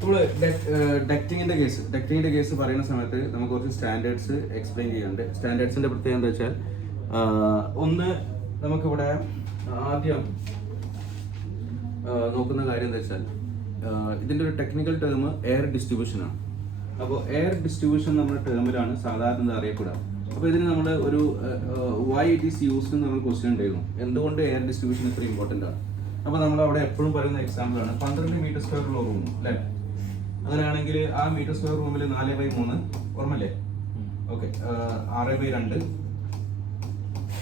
നമ്മൾ ഡക്റ്റിങ്ങിന്റെ കേസ് പറയുന്ന സമയത്ത് നമുക്ക് കുറച്ച് സ്റ്റാൻഡേർഡ്സ് എക്സ്പ്ലെയിൻ ചെയ്യാനുണ്ട്. സ്റ്റാൻഡേർഡ്സിന്റെ പ്രത്യേകത എന്താ വെച്ചാൽ, ഒന്ന് നമുക്കിവിടെ ആദ്യം നോക്കുന്ന കാര്യം എന്താ വെച്ചാൽ, ഇതിന്റെ ഒരു ടെക്നിക്കൽ ടേം എയർ ഡിസ്ട്രിബ്യൂഷൻ ആണ്. അപ്പോൾ എയർ ഡിസ്ട്രിബ്യൂഷൻ നമ്മുടെ ടേമിലാണ് സാധാരണ ഇത് അറിയപ്പെടുക. അപ്പോൾ ഇതിന് നമ്മൾ ഒരു വൈ ഇറ്റ് ഈസ് യൂസ്ഡ് എന്ന് നമ്മൾ ക്വസ്റ്റ്യൻ ഉണ്ടായിരുന്നു, എന്തുകൊണ്ട് എയർ ഡിസ്ട്രിബ്യൂഷൻ ഇത്ര ഇമ്പോർട്ടൻ്റ് ആണ്. അപ്പോൾ നമ്മൾ അവിടെ എപ്പോഴും പറയുന്ന എക്സാമ്പിൾ ആണ് 12 മീറ്റർ സ്ക്വയർ ഉള്ള റൂം അല്ലേ. അങ്ങനെയാണെങ്കിൽ ആ മീറ്റർ സ്ക്വയർ റൂമിൽ 4/3 ഓർമ്മല്ലേ? ഓക്കെ, 6/2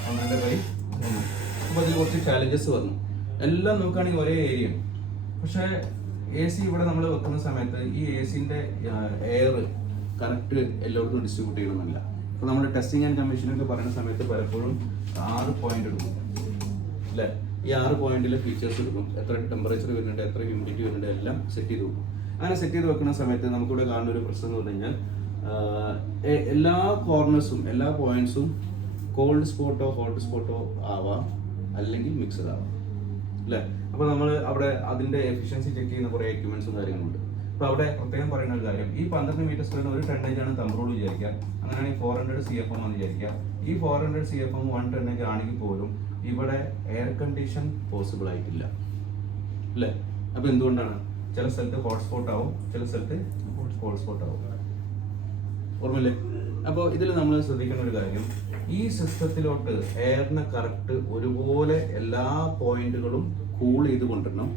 12/3. അപ്പോൾ അതിൽ കുറച്ച് ചാലഞ്ചസ് വന്നു. എല്ലാം നോക്കുകയാണെങ്കിൽ ഒരേ ഏരിയ, പക്ഷേ AC ഇവിടെ നമ്മൾ വെക്കുന്ന സമയത്ത് ഈ ACന്റെ എയർ കറക്റ്റ് എല്ലായിടത്തും ഡിസ്ട്രിബ്യൂട്ട് ചെയ്യണമെന്നില്ല. അപ്പോൾ നമ്മൾ ടെസ്റ്റിംഗ് ആൻഡ് കമ്മീഷനൊക്കെ പറയുന്ന സമയത്ത് പലപ്പോഴും 6 പോയിന്റ് എടുക്കും അല്ലേ. ഈ 6 പോയിന്റിലെ ഫീച്ചേഴ്സ് എടുക്കും, എത്ര ടെമ്പറേച്ചർ വരുന്നുണ്ട്, എത്ര ഹ്യൂമിഡിറ്റി വരുന്നുണ്ട്, എല്ലാം സെറ്റ് ചെയ്ത് വെക്കും. അങ്ങനെ സെറ്റ് ചെയ്ത് വെക്കുന്ന സമയത്ത് നമുക്കിവിടെ കാണുന്ന ഒരു പ്രശ്നം എന്ന് പറഞ്ഞു കഴിഞ്ഞാൽ, എല്ലാ കോർണേഴ്സും എല്ലാ പോയിന്റ്സും കോൾഡ് സ്പോട്ടോ ഹോട്ട് സ്പോട്ടോ ആവാം, അല്ലെങ്കിൽ മിക്സഡ് ആവാം അല്ലേ. അപ്പോൾ നമ്മൾ അവിടെ അതിന്റെ എഫിഷ്യൻസി ചെക്ക് ചെയ്യുന്ന കുറേ എക്യുപ്മെന്റ്സും കാര്യങ്ങളുണ്ട്. അപ്പോൾ അവിടെ പ്രത്യേകം പറയുന്ന ഒരു കാര്യം, ഈ 12 മീറ്റർ സ്ക്വയറിന് ഒരു ടണ്ണേജ് ആണ് തമ്പ് റൂൾ വിചാരിക്കുക. അങ്ങനെയാണെങ്കിൽ 400 CFM എന്ന് വിചാരിക്കുക. ഈ 400 CFM 1 ടണ്ണേജ് ആണെങ്കിൽ പോലും ഇവിടെ എയർ കണ്ടീഷൻ പോസിബിൾ ആയിട്ടില്ല അല്ലേ. അപ്പോൾ എന്തുകൊണ്ടാണ്? ചില സ്ഥലത്ത് ഹോട്ട്സ്പോട്ട് ആവും, ചില സ്ഥലത്ത് കോൾഡ് സ്പോട്ട് ആവും, ഓർമ്മയില്ലേ? അപ്പോൾ ഇതിൽ നമ്മൾ ശ്രദ്ധിക്കുന്ന ഒരു കാര്യം, ഈ സിസ്റ്റത്തിലോട്ട് എയറിനെ കറക്റ്റ് ഒരുപോലെ എല്ലാ പോയിന്റുകളും കൂൾ ചെയ്ത് കൊണ്ടുവരണം.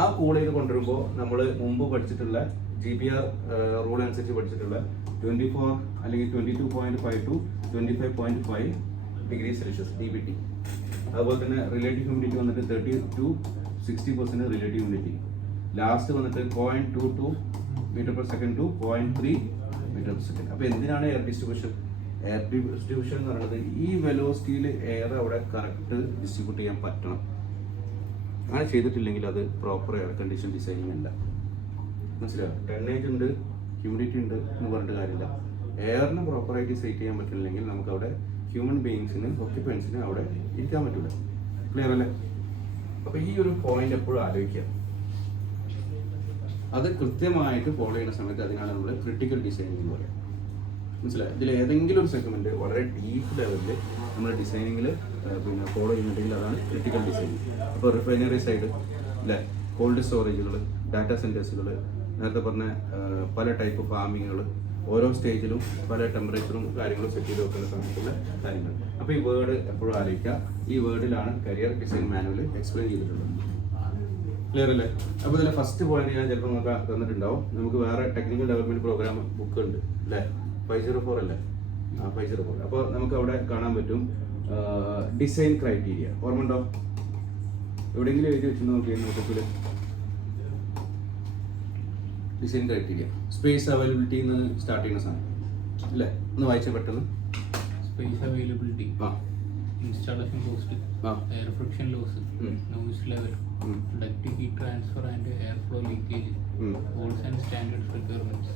ആ കൂൾ ചെയ്ത് കൊണ്ടുവരുമ്പോൾ നമ്മൾ മുമ്പ് പഠിച്ചിട്ടുള്ള GPR റൂൾ അനുസരിച്ച് പഠിച്ചിട്ടുള്ള 24 അല്ലെങ്കിൽ 22.5 to 25.5 ഡിഗ്രി സെൽഷ്യസ് DBT. അതുപോലെ തന്നെ റിലേറ്റീവ് ഹ്യൂമിഡിറ്റി വന്നിട്ട് 30 to 60% റിലേറ്റീവ് ഹ്യൂമിഡിറ്റി. ലാസ്റ്റ് വന്നിട്ട് 0.22 metre per second to 0.3 metre per second. അപ്പോൾ എന്തിനാണ് എയർ ഡിസ്ട്രിബ്യൂഷൻ? എയർ ഡിസ്ട്രിബ്യൂഷൻ എന്ന് പറയുന്നത് ഈ വെലോസിറ്റിയിൽ എയർ അവിടെ കറക്റ്റ് ഡിസ്ട്രിബ്യൂട്ട് ചെയ്യാൻ പറ്റണം. അങ്ങനെ ചെയ്തിട്ടില്ലെങ്കിൽ അത് പ്രോപ്പർ എയർ കണ്ടീഷൻ ഡിസൈനിങ് അല്ല. മനസ്സിലാവും? ടണ്ണേജ് ഉണ്ട്, ഹ്യൂമിഡിറ്റി ഉണ്ട് എന്ന് പറഞ്ഞിട്ട് കാര്യമില്ല. എയറിന് പ്രോപ്പറായിട്ട് സെറ്റ് ചെയ്യാൻ പറ്റില്ലെങ്കിൽ നമുക്ക് അവിടെ ഹ്യൂമൻ ബീയിങ്സിന് ഓക്യുപ്പൻസിന് അവിടെ ഇരിക്കാൻ പറ്റില്ല. ക്ലിയർ അല്ലേ? അപ്പോൾ ഈ ഒരു പോയിന്റ് എപ്പോഴും ആലോചിക്കുക. അത് കൃത്യമായിട്ട് ഫോളോ ചെയ്യുന്ന സമയത്ത് അതിനാണ് നമ്മൾ ക്രിട്ടിക്കൽ ഡിസൈനിങ് എന്ന് പറയുക. മനസ്സിലായി? ഇതിൽ ഏതെങ്കിലും ഒരു സെഗ്മെന്റ് വളരെ ഡീപ്പ് ലെവലിൽ നമ്മൾ ഡിസൈനിങ്ങിൽ ഫോളോ ചെയ്യുന്നുണ്ടെങ്കിൽ അതാണ് ക്രിട്ടിക്കൽ ഡിസൈനിങ്. അപ്പോൾ റിഫൈനറി സൈഡ് അല്ലേ, കോൾഡ് സ്റ്റോറേജുകൾ, ഡാറ്റാ സെൻറ്റേഴ്സുകൾ, നേരത്തെ പറഞ്ഞ പല ടൈപ്പ് ഫാമിങ്ങുകൾ, ഓരോ സ്റ്റേജിലും പല ടെമ്പറേച്ചറും കാര്യങ്ങളും സെറ്റ് ചെയ്ത് വെക്കുന്ന സമയത്തുള്ള കാര്യങ്ങൾ. അപ്പോൾ ഈ വേർഡ് എപ്പോഴും ആലോചിക്കുക. ഈ വേർഡിലാണ് കരിയർ ഡിസൈൻ മാനുവൽ എക്സ്പ്ലെയിൻ ചെയ്തിട്ടുള്ളത്. ക്ലിയർ അല്ലേ? അപ്പോൾ ഇതിലെ ഫസ്റ്റ് പോയിന്റ് ഞാൻ ചിലപ്പോൾ നമുക്ക് തന്നിട്ടുണ്ടാവും. നമുക്ക് വേറെ ടെക്നിക്കൽ ഡെവലപ്മെന്റ് പ്രോഗ്രാം ബുക്ക് ഉണ്ട് അല്ലേ, 504 അല്ലേ? 504. അപ്പോൾ നമുക്ക് അവിടെ കാണാൻ പറ്റും ഡിസൈൻ ക്രൈറ്റീരിയ. ഓർമ്മ ഉണ്ടോ? എവിടെയെങ്കിലും എഴുതി വെച്ചു നോക്കി നോട്ടത്തിൽ ഡിസൈൻ ക്രൈറ്റീരിയ. സ്പേസ് അവൈലബിലിറ്റി എന്ന് സ്റ്റാർട്ട് ചെയ്യുന്ന സാധനം അല്ലേ? ഒന്ന് വായിച്ചാൽ പെട്ടെന്ന്. Space availability, installation cost, air friction loss, noise level, duct heat transfer and air flow leakage, rules and standards requirements.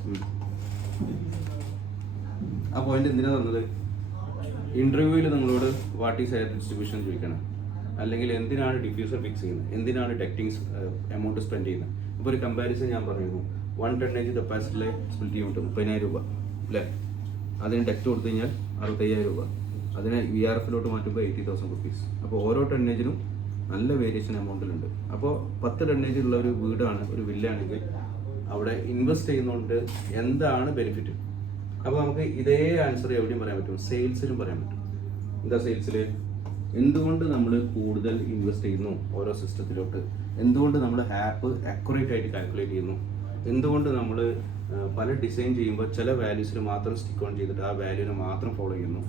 ആ പോയിന്റ് എന്തിനാ തന്നത്? ഇന്റർവ്യൂവിൽ നിങ്ങളോട് വാട്ട് ഈസ് എയർ ഡിസ്ട്രിബ്യൂഷൻ ചോദിക്കണം, അല്ലെങ്കിൽ എന്തിനാണ് ഡിഫ്യൂസർ ഫിക്സ് ചെയ്യുന്നത്, എന്തിനാണ് ഡക്റ്റിംഗ് എമൗണ്ട് സ്പെൻഡ് ചെയ്യുന്നത്. അപ്പോൾ ഒരു കമ്പാരിസൺ ഞാൻ പറയുന്നു, 1 ടണ്ണേജ് കപ്പാസിറ്റിയിലെ സ്പ്ലിറ്റ് യൂണിറ്റ് 30,000 രൂപ അല്ലേ. അതിന് ഡക്റ്റ് കൊടുത്തു കഴിഞ്ഞാൽ 65,000 രൂപ. അതിനെ VRFലോട്ട് മാറ്റുമ്പോൾ 80,000 റുപ്പീസ്. അപ്പോൾ ഓരോ ടണ്ണേജിനും നല്ല വേരിയേഷൻ എമൗണ്ടിലുണ്ട്. അപ്പോൾ 10 ടണ്ണേജ് ഉള്ള ഒരു വീടാണ്, ഒരു വില്ലയാണെങ്കിൽ അവിടെ ഇൻവെസ്റ്റ് ചെയ്യുന്നതുകൊണ്ട് എന്താണ് ബെനിഫിറ്റ്? അപ്പോൾ നമുക്ക് ഇതേ ആൻസർ എവിടെയും പറയാൻ പറ്റും, സെയിൽസിലും പറയാൻ പറ്റും. എന്താ സെയിൽസിൽ? എന്തുകൊണ്ട് നമ്മൾ കൂടുതൽ ഇൻവെസ്റ്റ് ചെയ്യുന്നു ഓരോ സിസ്റ്റത്തിലോട്ട്, എന്തുകൊണ്ട് നമ്മൾ ആപ്പ് അക്യുറേറ്റ് ആയിട്ട് കാൽക്കുലേറ്റ് ചെയ്യുന്നു, എന്തുകൊണ്ട് നമ്മൾ പല ഡിസൈൻ ചെയ്യുമ്പോൾ ചില വാല്യൂസിൽ മാത്രം സ്റ്റിക്ക് ഓൺ ചെയ്തിട്ട് ആ വാല്യൂനെ മാത്രം ഫോളോ ചെയ്യുന്നു,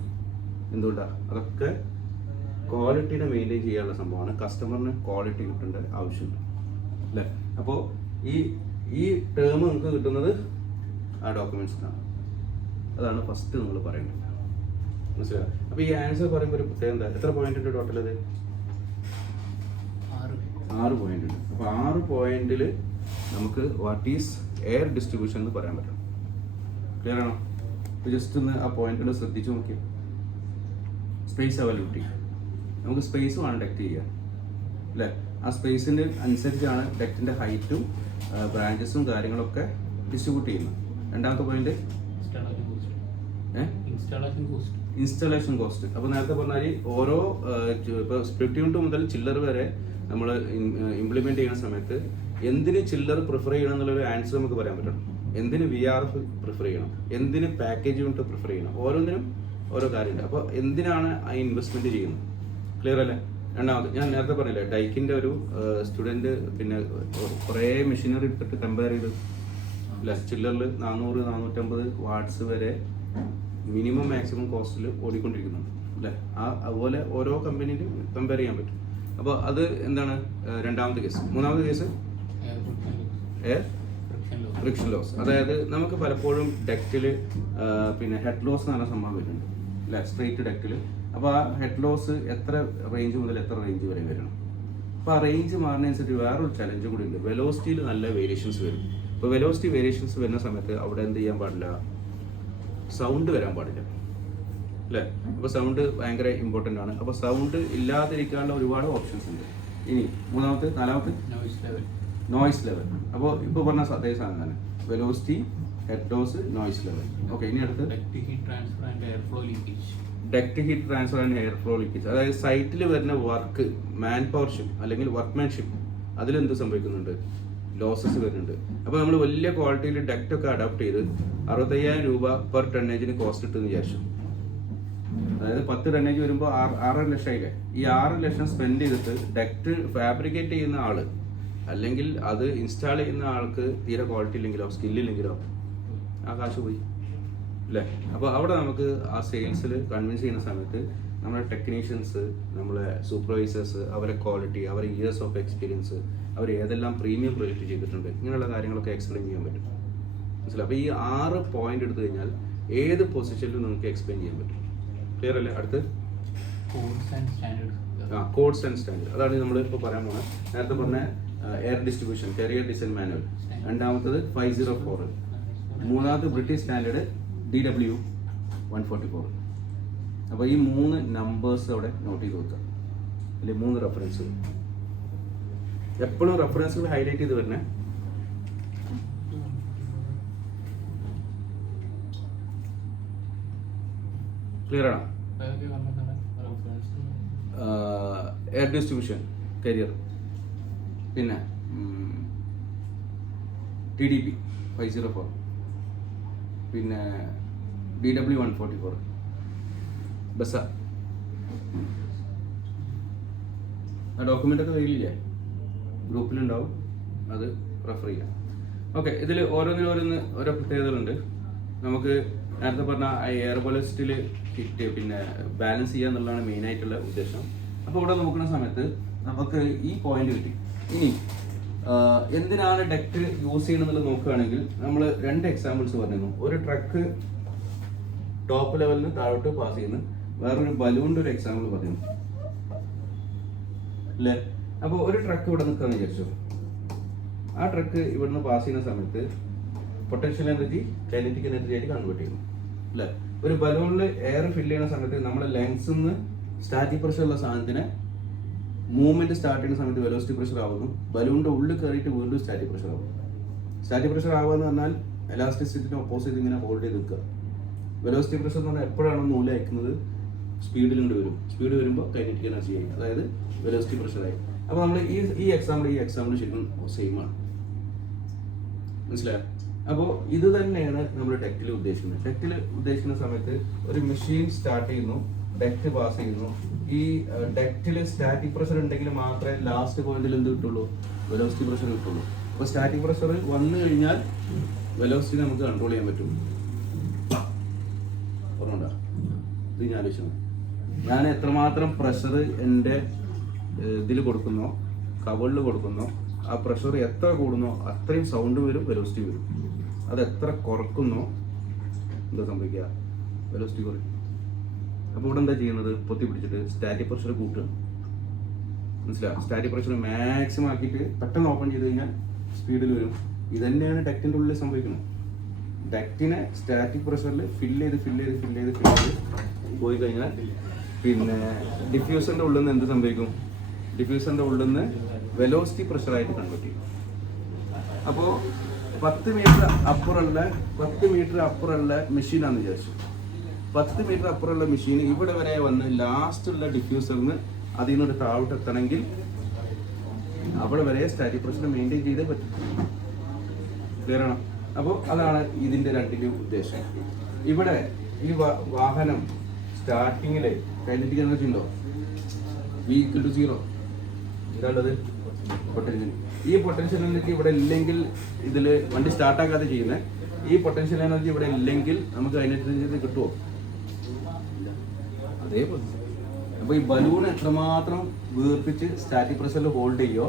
എന്തുകൊണ്ടാണ്? അതൊക്കെ ക്വാളിറ്റിനെ മെയിൻറ്റെയിൻ ചെയ്യാനുള്ള സംഭവമാണ്. കസ്റ്റമറിന് ക്വാളിറ്റി കിട്ടേണ്ട ആവശ്യമുണ്ട് അല്ലേ. അപ്പോൾ ഈ ടേം നമുക്ക് കിട്ടുന്നത് ആ ഡോക്യുമെന്റ്സിനാണ്. അതാണ് ഫസ്റ്റ് നമ്മൾ പറയേണ്ടത്. മനസ്സിലായോ? അപ്പോൾ ഈ ആൻസർ പറയുമ്പോൾ ഒരു പ്രത്യേകം എന്താ? എത്ര പോയിന്റ് ഉണ്ട് ടോട്ടൽ? അത് 6 പോയിന്റ് ഉണ്ട്. അപ്പോൾ 6 പോയിന്റിൽ നമുക്ക് വാട്ട് ഈസ് എയർ ഡിസ്ട്രിബ്യൂഷൻ എന്ന് പറയാൻ പറ്റും. ക്ലിയർ ആണോ? ജസ്റ്റ് ഒന്ന് ആ പോയിന്റുകൾ ശ്രദ്ധിച്ചു നോക്കിയാൽ. സ്പേസ് അവൈലബിലിറ്റി, നമുക്ക് സ്പേസ് വേണം ഡക്റ്റ് ചെയ്യാൻ അല്ലേ. ആ സ്പേസിൻ്റെ അനുസരിച്ചാണ് ഡക്റ്റിൻ്റെ ഹൈറ്റും ബ്രാഞ്ചസും കാര്യങ്ങളൊക്കെ ഡിസ്ട്രിബ്യൂട്ട് ചെയ്യുന്നു. രണ്ടാമത്തെ പോയിന്റ് ഇൻസ്റ്റാളേഷൻ കോസ്റ്റ്. അപ്പോൾ നേരത്തെ പറഞ്ഞാൽ ഓരോ ഇപ്പോൾ സ്പ്ലിറ്റ് യൂണിറ്റ് മുതൽ ചില്ലർ വരെ നമ്മൾ ഇംപ്ലിമെന്റ് ചെയ്യുന്ന സമയത്ത് എന്തിന് ചില്ലർ പ്രിഫർ ചെയ്യണം എന്നുള്ളൊരു ആൻസർ നമുക്ക് പറയാൻ പറ്റണം. എന്തിന് VRF പ്രിഫർ ചെയ്യണം, എന്തിന് പാക്കേജ് യൂണിറ്റ് പ്രിഫർ ചെയ്യണം, ഓരോന്നിനും ഓരോ കാര്യമുണ്ട്. അപ്പോൾ എന്തിനാണ് ആ ഇൻവെസ്റ്റ്മെന്റ് ചെയ്യുന്നത്? ക്ലിയർ അല്ലേ? രണ്ടാമത് ഞാൻ നേരത്തെ പറഞ്ഞില്ലേ, ഡൈക്കിന്റെ ഒരു സ്റ്റുഡന്റ് പിന്നെ കുറേ മെഷീനറി എടുത്തിട്ട് കമ്പയർ ചെയ്ത് ചില്ലറിൽ 400-450 വാട്ട്സ് വരെ മിനിമം മാക്സിമം കോസ്റ്റിൽ ഓടിക്കൊണ്ടിരിക്കുന്നുണ്ട് അല്ലേ? അതുപോലെ ഓരോ കമ്പനിയിലും കമ്പയർ ചെയ്യാൻ പറ്റും. അപ്പോൾ അത് എന്താണ് രണ്ടാമത്തെ കേസ്. മൂന്നാമത്തെ കേസ് എയർ ഫ്രിക്ഷൻ ലോസ്. അതായത് നമുക്ക് പലപ്പോഴും ഡക്റ്റിൽ പിന്നെ ഹെഡ് ലോസ് എന്ന് പറഞ്ഞ സംഭവം വരുന്നുണ്ട് അല്ലേ, സ്ട്രെയിറ്റ് ഡക്റ്റിൽ. അപ്പോൾ ആ ഹെഡ് ലോസ് എത്ര റേഞ്ച് മുതൽ എത്ര റേഞ്ച് വരെ വരണം. അപ്പോൾ ആ റേഞ്ച് മാറുന്നതനുസരിച്ച് വേറൊരു ചലഞ്ചും കൂടി ഉണ്ട്. വെലോസിറ്റിയിൽ നല്ല വേരിയേഷൻസ് വരും. ഇപ്പോൾ വെലോസിറ്റി വേരിയേഷൻസ് വരുന്ന സമയത്ത് അവിടെ എന്ത് ചെയ്യാൻ പാടില്ല, സൗണ്ട് വരാൻ പാടില്ല അല്ലേ? അപ്പോൾ സൗണ്ട് ഭയങ്കര ഇമ്പോർട്ടൻ്റ് ആണ്. അപ്പോൾ സൗണ്ട് ഇല്ലാതിരിക്കാനുള്ള ഒരുപാട് ഓപ്ഷൻസ് ഉണ്ട്. ഇനി നാലാമത്തെ നോയ്സ് ലെവൽ. അപ്പോൾ ഇപ്പോൾ പറഞ്ഞ അതേ സാധനം തന്നെ, velocity, head loss, noise level. Okay, ഇനി അടുത്ത് duct heat transfer and air flow leakage. അതായത് സൈറ്റിൽ വരുന്ന വർക്ക്, മാൻ പവർഷിപ്പ് അല്ലെങ്കിൽ വർക്ക്മാൻഷിപ്പ്, അതിലെന്ത് സംഭവിക്കുന്നുണ്ട്, ലോസസ് വരുന്നുണ്ട്. അപ്പോൾ നമ്മൾ വലിയ ക്വാളിറ്റിയിൽ ഡക്റ്റ് ഒക്കെ അഡാപ്റ്റ് ചെയ്ത് 65,000 രൂപ പെർ ടണ്ണേജിന് കോസ്റ്റ് ഇട്ടെന്ന് വിചാരിച്ചു. അതായത് 10 ടണ്ണേജ് വരുമ്പോൾ 6 ലക്ഷം ആയില്ലേ? ഈ 6 ലക്ഷം സ്പെൻഡ് ചെയ്തിട്ട് ഡക്റ്റ് ഫാബ്രിക്കേറ്റ് ചെയ്യുന്ന ആള് അല്ലെങ്കിൽ അത് ഇൻസ്റ്റാൾ ചെയ്യുന്ന ആൾക്ക് തീരെ ക്വാളിറ്റി ഇല്ലെങ്കിലോ സ്കില്ലില്ലെങ്കിലോ ആ കാശ് പോയി അല്ലേ? അപ്പോൾ അവിടെ നമുക്ക് ആ സെയിൽസിൽ കൺവിൻസ് ചെയ്യുന്ന സമയത്ത് നമ്മുടെ ടെക്നീഷ്യൻസ്, നമ്മളെ സൂപ്പർവൈസേഴ്സ്, അവരെ ക്വാളിറ്റി, അവരെ ഇയേഴ്സ് ഓഫ് എക്സ്പീരിയൻസ്, അവർ ഏതെല്ലാം പ്രീമിയം പ്രൊജക്റ്റ് ചെയ്തിട്ടുണ്ട്, ഇങ്ങനെയുള്ള കാര്യങ്ങളൊക്കെ എക്സ്പ്ലെയിൻ ചെയ്യാൻ പറ്റും. മനസ്സിലായി? അപ്പോൾ ഈ 6 പോയിന്റ് എടുത്തു കഴിഞ്ഞാൽ ഏത് പൊസിഷനിലും നിങ്ങൾക്ക് എക്സ്പ്ലെയിൻ ചെയ്യാൻ പറ്റും. ക്ലിയർ അല്ലേ? അടുത്ത് കോഡ്സ് ആൻഡ് സ്റ്റാൻഡേർഡ്. അതാണ് നമ്മൾ ഇപ്പോൾ പറയാൻ പോകുന്നത്. നേരത്തെ പറഞ്ഞ air distribution, Carrier design manual. രണ്ടാമത്തത് 504. മൂന്നാമത്തെ ബ്രിട്ടീഷ് സ്റ്റാൻഡേർഡ് DW-144. അപ്പോൾ ഈ 3 നമ്പേഴ്സ് അവിടെ നോട്ട് ചെയ്ത് വെക്കുക. അല്ലെങ്കിൽ 3 റെഫറൻസുകൾ. എപ്പോഴും റെഫറൻസുകൾ ഹൈലൈറ്റ് ചെയ്ത് വരണേ. ക്ലിയർ ആണോ? എയർ ഡിസ്ട്രിബ്യൂഷൻ, കരിയർ, പിന്നെ TDP 504, പിന്നെ DW-144, ബസ. ആ ഡോക്യുമെൻ്റ് ഒക്കെ കയ്യിലില്ലേ? ഗ്രൂപ്പിലുണ്ടാവും, അത് റെഫർ ചെയ്യാം. ഓക്കെ, ഇതിൽ ഓരോന്നിനും ഓരോ പ്രത്യേകതകളുണ്ട്. നമുക്ക് നേരത്തെ പറഞ്ഞ എയർ വെലോസിറ്റിയിൽ ഹിറ്റ് പിന്നെ ബാലൻസ് ചെയ്യുക എന്നുള്ളതാണ് മെയിനായിട്ടുള്ള ഉദ്ദേശം. അപ്പോൾ ഇവിടെ നോക്കുന്ന സമയത്ത് നമുക്ക് ഈ പോയിന്റ് കിട്ടി. ഇനി എന്തിനാണ് ഡക്റ്റ് യൂസ് ചെയ്യണമെന്നുള്ളത് നോക്കുകയാണെങ്കിൽ നമ്മൾ 2 എക്സാമ്പിൾസ് പറഞ്ഞിരുന്നു. ഒരു ട്രക്ക് ടോപ്പ് ലെവലിൽ നിന്ന് താഴോട്ട് പാസ് ചെയ്യുന്നു, വേറൊരു ബലൂണിൻ്റെ ഒരു എക്സാമ്പിൾ പറഞ്ഞു അല്ലേ? അപ്പോൾ ഒരു ട്രക്ക് ഇവിടെ നിൽക്കാന്ന് വിചാരിച്ചു. ആ ട്രക്ക് ഇവിടുന്ന് പാസ് ചെയ്യുന്ന സമയത്ത് പൊട്ടൻഷ്യൽ എനർജി കൈനറ്റിക് എനർജി ആയിട്ട് കൺവേർട്ട് ചെയ്യുന്നു അല്ലേ? ഒരു ബലൂണിൽ എയർ ഫില്ല് ചെയ്യുന്ന സമയത്ത് നമ്മുടെ ലങ്സിൽ നിന്ന് സ്റ്റാറ്റിക് പ്രഷർ ഉള്ള സാധനത്തിന് മൂവ്മെന്റ് സ്റ്റാർട്ട് ചെയ്യുന്ന സമയത്ത് വെലോസിറ്റി പ്രഷർ ആവുന്നു. ബലൂണിന്റെ ഉള്ളിൽ കയറിയിട്ട് വീണ്ടും സ്റ്റാറ്റിക് പ്രഷർ ആവും. സ്റ്റാറ്റിക് പ്രഷർ ആവുക എന്ന് പറഞ്ഞാൽ എലാസ്റ്റിസിറ്റിന് ഓപ്പോസിറ്റ് ഇങ്ങനെ ഹോൾഡ് ചെയ്ത് നിൽക്കുക. വെലോസിറ്റി പ്രഷർ എന്ന് പറഞ്ഞാൽ എപ്പോഴാണ് നൂല് അയക്കുന്നത്, സ്പീഡിൽ കൊണ്ട് വരും. സ്പീഡ് വരുമ്പോൾ കൈനറ്റിക് എനർജി ആയി, അതായത് വെലോസിറ്റി പ്രഷറായി. അപ്പോൾ നമ്മൾ ഈ എക്സാമ്പിൾ ശരിക്കും സെയിം ആണ്. മനസ്സിലായോ? അപ്പോൾ ഇത് തന്നെയാണ് നമ്മൾ ഡക്റ്റിൽ ഉദ്ദേശിക്കുന്നത്. ഡക്റ്റിൽ ഉദ്ദേശിക്കുന്ന സമയത്ത് ഒരു മെഷീൻ സ്റ്റാർട്ട് ചെയ്യുന്നു, ഡക്റ്റ് പാസ് ചെയ്യുന്നു. ഈ ഡക്റ്റിൽ സ്റ്റാറ്റിക് പ്രഷർ ഉണ്ടെങ്കിൽ മാത്രമേ ലാസ്റ്റ് പോയിന്റിൽ എന്ത് കിട്ടുള്ളൂ, വെലോസിറ്റി പ്രഷർ കിട്ടുള്ളൂ. അപ്പോൾ സ്റ്റാറ്റിക് പ്രഷർ വന്നു കഴിഞ്ഞാൽ വെലോസിറ്റി നമുക്ക് കൺട്രോൾ ചെയ്യാൻ പറ്റും. ഓർമ്മ ഇത് ഞാൻ ആലോചിച്ചു, ഞാൻ എത്രമാത്രം പ്രഷർ എൻ്റെ ഇതിൽ കൊടുക്കുന്നോ, കവളിൽ കൊടുക്കുന്നോ, ആ പ്രഷർ എത്ര കൂടുന്നോ അത്രയും സൗണ്ട് വരും, വെലോസിറ്റി വരും. അത് എത്ര കുറക്കുന്നോ എന്താ സംഭവിക്കുക, വെലോസിറ്റി കുറയും. അപ്പോൾ ഇവിടെ എന്താ ചെയ്യുന്നത്, പൊത്തി പിടിച്ചിട്ട് സ്റ്റാറ്റിക് പ്രഷർ കൂട്ടുക. മനസ്സിലാവും? സ്റ്റാറ്റിക് പ്രഷർ മാക്സിമം ആക്കിയിട്ട് പെട്ടെന്ന് ഓപ്പൺ ചെയ്ത് കഴിഞ്ഞാൽ സ്പീഡിൽ വരും. ഇത് തന്നെയാണ് ഡക്റ്റിൻ്റെ ഉള്ളിൽ സംഭവിക്കുന്നത്. ഡക്റ്റിനെ സ്റ്റാറ്റിക് പ്രഷറിൽ ഫില്ല് ചെയ്ത് പോയി കഴിഞ്ഞാൽ പിന്നെ ഡിഫ്യൂസറിൻ്റെ ഉള്ളിൽ നിന്ന് എന്ത് സംഭവിക്കും, ഡിഫ്യൂസറിൻ്റെ ഉള്ളിൽ നിന്ന് വെലോസിറ്റി പ്രഷറായിട്ട് കൺവേർട്ട് ചെയ്യും. അപ്പോൾ 10 മീറ്റർ അപ്പുറമുള്ള മെഷീനാണെന്ന് വിചാരിച്ചു. 10 മീറ്റർ അപ്പുറമുള്ള മെഷീൻ ഇവിടെ വരെ വന്ന് ലാസ്റ്റുള്ള ഡിഫ്യൂസറിന് അതിൽ നിന്നൊരു താഴോട്ട് എത്തണമെങ്കിൽ അവിടെ വരെ സ്റ്റാറ്റിക് പ്രഷർ മെയിൻറ്റെയിൻ ചെയ്തേ പറ്റും. ക്ലിയർ ആണോ? അപ്പോൾ അതാണ് ഇതിൻ്റെ രണ്ടിൻ്റെയും ഉദ്ദേശം. ഇവിടെ ഈ വാഹനം സ്റ്റാർട്ടിങ്ങിൽ കൈനറ്റിക് എനർജി ഉണ്ടോ? V=0. എന്താണുള്ളത്? പൊട്ടൻഷ്യൽ. ഈ പൊട്ടൻഷ്യൽ എനർജി ഇവിടെ ഇല്ലെങ്കിൽ ഇതിൽ വണ്ടി സ്റ്റാർട്ടാക്കാതെ ചെയ്യുന്നത്. ഈ പൊട്ടൻഷ്യൽ എനർജി ഇവിടെ ഇല്ലെങ്കിൽ നമുക്ക് കൈനറ്റിക് എനർജി കിട്ടുമോ? അതേപോലെ. അപ്പോൾ ഈ ബലൂൺ എത്രമാത്രം വീർപ്പിച്ച് സ്റ്റാറ്റിക് പ്രഷറിൽ ഹോൾഡ് ചെയ്യുമോ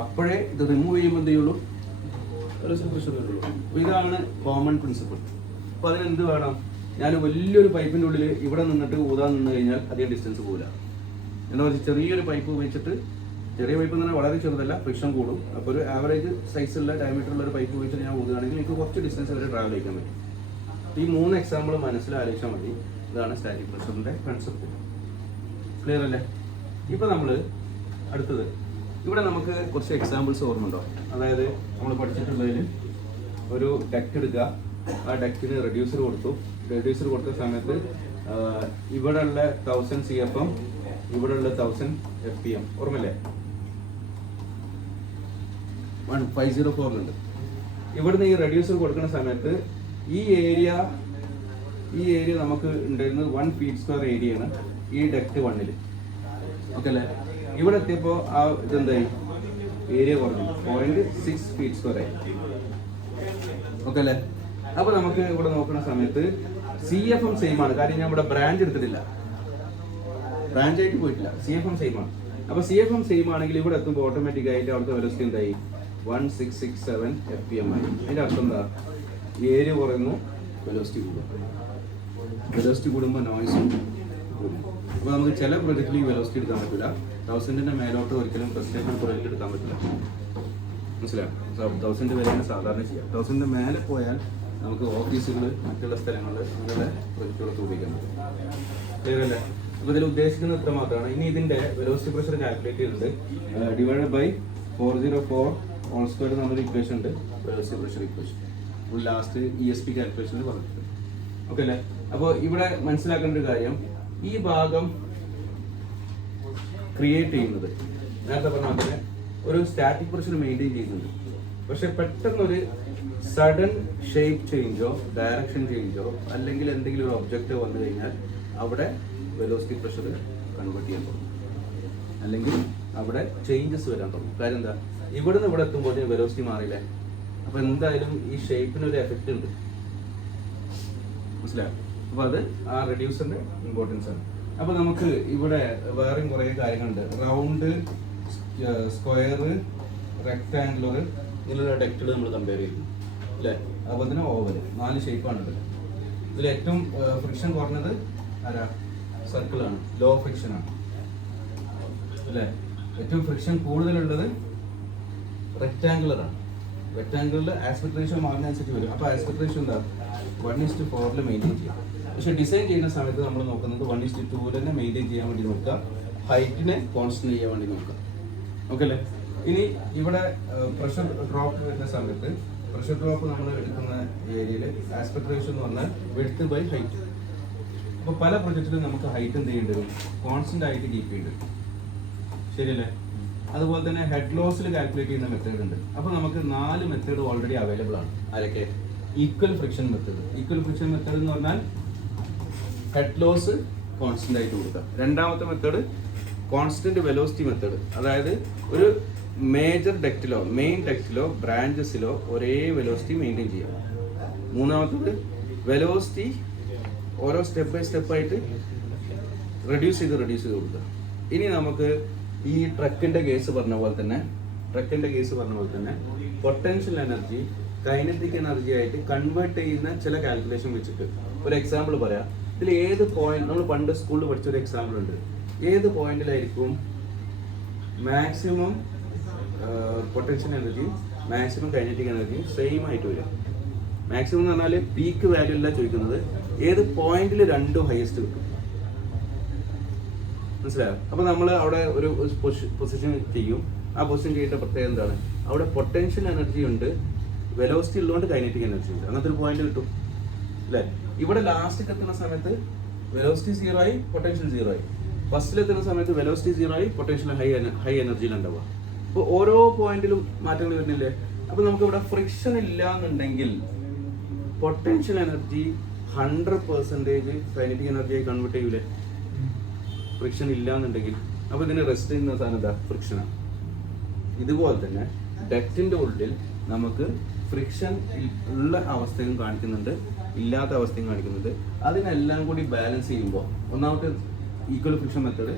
അപ്പോഴേ ഇത് റിമൂവ് ചെയ്യുമ്പോൾ എന്ത് ചെയ്യുള്ളൂ? വെലോസിറ്റി പ്രഷർ വരുള്ളൂ. അപ്പോൾ ഇതാണ് കോമൺ പ്രിൻസിപ്പിൾ. അപ്പോൾ അതിനെന്ത് വേണം? ഞാൻ വലിയൊരു പൈപ്പിൻ്റെ ഉള്ളിൽ ഇവിടെ നിന്നിട്ട് ഊതാൻ നിന്ന് കഴിഞ്ഞാൽ അധികം ഡിസ്റ്റൻസ് പോകില്ല. എന്താ പറയുക, ചെറിയൊരു പൈപ്പ് വെച്ചിട്ട്, ചെറിയ പൈപ്പ് എന്ന് പറഞ്ഞാൽ വളരെ ചെറുതല്ല, ഫ്രിക്ഷൻ കൂടും. അപ്പോൾ ഒരു ആവറേജ് സൈസുള്ള ഡയമീറ്ററുള്ള ഒരു പൈപ്പ് വെച്ചിട്ട് ഞാൻ ഊതുകയാണെങ്കിൽ എനിക്ക് കുറച്ച് ഡിസ്റ്റൻസ് വരെ ട്രാവൽ ചെയ്യാൻ പറ്റും. ഈ 3 എക്സാമ്പിൾ മനസ്സിലാലോചിച്ചാൽ മതി. ഇതാണ് സ്റ്റാറ്റിക് പ്രഷറിൻ്റെ കൺസെപ്റ്റ്. ക്ലിയർ അല്ലേ? ഇപ്പോൾ നമ്മൾ അടുത്തത് ഇവിടെ നമുക്ക് കുറച്ച് എക്സാമ്പിൾസ് ഓർമ്മയുണ്ടോ? അതായത് നമ്മൾ പഠിച്ചിട്ടുള്ളതിൽ ഒരു ഡക്റ്റ് എടുക്കുക, ആ ഡക്റ്റിന് റെഡ്യൂസർ കൊടുത്തു. റെഡ്യൂസർ കൊടുത്ത സമയത്ത് ഇവിടെ ഉള്ള 1000 CFM, ഇവിടെ ഉള്ള 1000 FPM, ഓർമ്മല്ലേ? 1504 ഉണ്ട്. ഇവിടുന്ന് ഈ റെഡ്യൂസർ കൊടുക്കുന്ന സമയത്ത് ഈ ഏരിയ നമുക്ക് ഉണ്ടായിരുന്നത് 1 feet² ഏരിയയാണ് ഈ ഡക്റ്റ് 1-ൽ. ഓക്കെ അല്ലേ? ഇവിടെ എത്തിയപ്പോൾ ആ ഇതെന്തായി? ഏരിയ കുറഞ്ഞു, 0.6 feet² ആയി. ഓക്കെ അല്ലേ? അപ്പോൾ നമുക്ക് ഇവിടെ നോക്കുന്ന സമയത്ത് CFM സെയിം ആണ്. കാര്യം ഞാൻ ഇവിടെ ബ്രാഞ്ച് എടുത്തിട്ടില്ല, ബ്രാഞ്ച് ആയിട്ട് പോയിട്ടില്ല. CFM സെയിം ആണ്. അപ്പോൾ CFM സെയിം ആണെങ്കിൽ ഇവിടെ എത്തുമ്പോൾ ഓട്ടോമാറ്റിക് ആയിട്ട് അവിടുത്തെ വെലോസിറ്റി എന്തായി? 1667 FPM ആയി. അതിൻ്റെ അർത്ഥം എന്താ? ഏരിയ കുറയുന്നു, വെലോസിറ്റി കൂടും. വെലോസിറ്റി കൂടുമ്പോൾ നോയ്സും കൂടും. അപ്പോൾ നമുക്ക് ചില പ്രൊജക്റ്റിൽ ഈ വെലോസിറ്റി എടുക്കാൻ പറ്റില്ല. 1000-ന്റെ മേലോട്ട് ഒരിക്കലും പ്രസ്റ്റേഷൻ പ്രൊജക്റ്റ് എടുക്കാൻ പറ്റില്ല. മനസ്സിലായോ? 1000 വരെയാണ് സാധാരണ ചെയ്യുക. 1000-ന്റെ മേലെ പോയാൽ നമുക്ക് ഓഫീസുകൾ, മറ്റുള്ള സ്ഥലങ്ങളിൽ അങ്ങനെയുള്ള പ്രൊജക്റ്റുകളൊക്കെ ഉപയോഗിക്കാൻ പറ്റും. ക്ലിയർ അല്ലേ? അപ്പോൾ ഇതിൽ ഉദ്ദേശിക്കുന്നത് ഇത്ര മാത്രമാണ്. ഇനി ഇതിൻ്റെ വെലോസിറ്റി പ്രഷർ കാൽക്കുലേറ്റ് ചെയ്തിട്ടുണ്ട്. ഡിവൈഡഡ് ബൈ 404² എന്നൊരു ഇക്വേഷൻ ഉണ്ട്, velocity pressure equation. Last ESP കാൽക്കുലേഷനിൽ പറഞ്ഞിട്ടുണ്ട്. ഓക്കെ അല്ലേ? അപ്പോൾ ഇവിടെ മനസ്സിലാക്കേണ്ട ഒരു കാര്യം, ഈ ഭാഗം ക്രിയേറ്റ് ചെയ്യുന്നത് നേരത്തെ പറഞ്ഞ പോലെ ഒരു സ്റ്റാറ്റിക് പ്രഷർ മെയിൻറ്റെയിൻ ചെയ്യുന്നുണ്ട്. പക്ഷെ പെട്ടെന്നൊരു സഡൻ ഷേപ്പ് ചേഞ്ചോ ഡയറക്ഷൻ ചേഞ്ചോ അല്ലെങ്കിൽ എന്തെങ്കിലും ഒരു ഒബ്ജക്റ്റ് വന്നു കഴിഞ്ഞാൽ അവിടെ വെലോസിറ്റി പ്രഷർ കൺവേർട്ട് ചെയ്യാൻ തുടങ്ങും, അല്ലെങ്കിൽ അവിടെ ചേഞ്ചസ് വരാൻ തുടങ്ങും. കാര്യം എന്താ? ഇവിടുന്ന് ഇവിടെ എത്തുമ്പോൾ വെലോസിറ്റി മാറിയില്ലേ? അപ്പോൾ എന്തായാലും ഈ ഷേപ്പിനൊരു എഫക്റ്റ് ഉണ്ട്. മനസ്സിലായോ? അപ്പോൾ അത് ആ റെഡ്യൂസറിൻ്റെ ഇമ്പോർട്ടൻസ് ആണ്. അപ്പോൾ നമുക്ക് ഇവിടെ വേറെയും കുറേ കാര്യങ്ങളുണ്ട്. റൗണ്ട്, സ്ക്വയർ, റെക്ടാങ്കുലർ ഇങ്ങനെയുള്ള ഡക്റ്റുകൾ നമ്മൾ കമ്പയർ ചെയ്തു അല്ലേ? അതുപോലെ തന്നെ ഓവൽ, 4 ഷേപ്പാണുള്ളത്. ഇതിൽ ഏറ്റവും ഫ്രിക്ഷൻ കുറഞ്ഞത് ആരാ? സർക്കിളാണ്, ലോ ഫ്രിക്ഷനാണ് അല്ലേ? ഏറ്റവും ഫ്രിക്ഷൻ കൂടുതലുള്ളത് റെക്ടാങ്കുലറാണ്. റെക്ടാങ്കുലറിൽ ആസ്പെക്ട് റേഷ്യോ മാറുന്നതനുസരിച്ച് വരും. അപ്പോൾ ആസ്പെക്ട് റേഷ്യോ എന്താ? 1:4 മെയിൻറ്റെയിൻ ചെയ്യാം. പക്ഷേ ഡിസൈൻ ചെയ്യുന്ന സമയത്ത് നമ്മൾ നോക്കുന്നത് 1:2 തന്നെ മെയിൻറ്റെയിൻ ചെയ്യാൻ വേണ്ടി നോക്കുക, ഹൈറ്റിനെ കോൺസ്റ്റന്റ് ചെയ്യാൻ വേണ്ടി നോക്കുക. ഓക്കെ അല്ലേ? ഇനി ഇവിടെ പ്രഷർ ഡ്രോപ്പ് വരുന്ന സമയത്ത് പ്രഷർ ഡ്രോപ്പ് നമ്മൾ എടുക്കുന്ന ഏരിയയിൽ ആസ്പെക്ട് റേഷ്യോ എന്ന് പറഞ്ഞാൽ വിഡ്ത്ത് ബൈ ഹൈറ്റ്. അപ്പോൾ പല പ്രൊജക്റ്റിലും നമുക്ക് ഹൈറ്റ് എന്ത് ചെയ്യേണ്ടി വരും? കോൺസ്റ്റന്റ് ആയിട്ട് കീപ്പ് ചെയ്യേണ്ടി വരും. ശരിയല്ലേ? അതുപോലെ തന്നെ ഹെഡ് ലോസിൽ കാൽക്കുലേറ്റ് ചെയ്യുന്ന മെത്തേഡ് ഉണ്ട്. അപ്പോൾ നമുക്ക് 4 മെത്തേഡ് ഓൾറെഡി അവൈലബിൾ ആണ്. ആരൊക്കെ? Equal friction method. Equal friction method എന്ന് പറഞ്ഞാൽ ഹെഡ് ലോസ് കോൺസ്റ്റന്റ് ആയിട്ട് കൊടുക്കുക. രണ്ടാമത്തെ മെത്തേഡ് കോൺസ്റ്റന്റ് വെലോസിറ്റി മെത്തേഡ്. അതായത് ഒരു മേജർ ഡക്റ്റിലോ മെയിൻ ഡക്റ്റിലോ ബ്രാഞ്ചസിലോ ഒരേ വെലോസിറ്റി മെയിൻറ്റെയിൻ ചെയ്യാം. മൂന്നാമത്തത് വെലോസിറ്റി ഓരോ സ്റ്റെപ്പ് ബൈ സ്റ്റെപ്പായിട്ട് റെഡ്യൂസ് ചെയ്ത് കൊടുക്കുക. ഇനി നമുക്ക് ഈ ട്രക്കിൻ്റെ കേസ് പറഞ്ഞ പോലെ തന്നെ പൊട്ടൻഷ്യൽ എനർജി കൈനറ്റിക് എനർജി ആയിട്ട് കൺവേർട്ട് ചെയ്യുന്ന ചില കാൽക്കുലേഷൻ വെച്ചിട്ട് ഒരു എക്സാമ്പിൾ പറയാം. ഇതിൽ ഏത് പോയിന്റ്, നമ്മൾ പണ്ട് സ്കൂളിൽ പഠിച്ചൊരു എക്സാമ്പിൾ ഉണ്ട്, ഏത് പോയിന്റിലായിരിക്കും maximum potential energy maximum kinetic energy same ആയിട്ട് വരിക. മാക്സിമം എന്ന് പറഞ്ഞാൽ പീക്ക് വാല്യൂ അല്ല ചോദിക്കുന്നത്, ഏത് പോയിന്റിൽ രണ്ടും ഹയസ്റ്റ് കിട്ടും. മനസ്സിലായോ? അപ്പോൾ നമ്മൾ അവിടെ ഒരു പൊസിഷൻ ചെയ്യും. ആ പൊസിഷൻ ചെയ്യേണ്ട പ്രത്യേകത എന്താണ്? അവിടെ പൊട്ടൻഷ്യൽ എനർജി ഉണ്ട്, വെലോസിറ്റി ഉള്ളതുകൊണ്ട് കൈനറ്റിക് എനർജി ഉണ്ട്. അങ്ങനത്തെ ഒരു പോയിന്റ് കിട്ടും അല്ലേ? ഇവിടെ ലാസ്റ്റ് എത്തുന്ന സമയത്ത് വെലോസിറ്റി 0 ആയി, പൊട്ടൻഷ്യൽ 0 ആയി. ഫസ്റ്റിൽ എത്തുന്ന സമയത്ത് വെലോസിറ്റി 0 ആയി, പൊട്ടൻഷ്യൽ ഹൈ എനർജിയിലുണ്ടാവുക. അപ്പോൾ ഓരോ പോയിന്റിലും മാറ്റങ്ങൾ വരുന്നില്ലേ? അപ്പോൾ നമുക്ക് ഇവിടെ ഫ്രിക്ഷൻ ഇല്ല എന്നുണ്ടെങ്കിൽ പൊട്ടൻഷ്യൽ എനർജി 100% കൈനറ്റിക് എനർജിയായി കൺവേർട്ട് ചെയ്യൂലേ? ഫ്രിക്ഷൻ ഇല്ല എന്നുണ്ടെങ്കിൽ. അപ്പോൾ ഇതിന് റെസ്റ്റ് ചെയ്യുന്ന സാധനം എന്താ? ഫ്രിക്ഷനാണ്. ഇതുപോലെ തന്നെ ഡക്റ്റിൻ്റെ ഉള്ളിൽ നമുക്ക് ഫ്രിക്ഷൻ ഉള്ള അവസ്ഥയും കാണിക്കുന്നുണ്ട്, ഇല്ലാത്ത അവസ്ഥയും കാണിക്കുന്നുണ്ട്. അതിനെല്ലാം കൂടി ബാലൻസ് ചെയ്യുമ്പോൾ ഒന്നാമത്തെ equal friction method,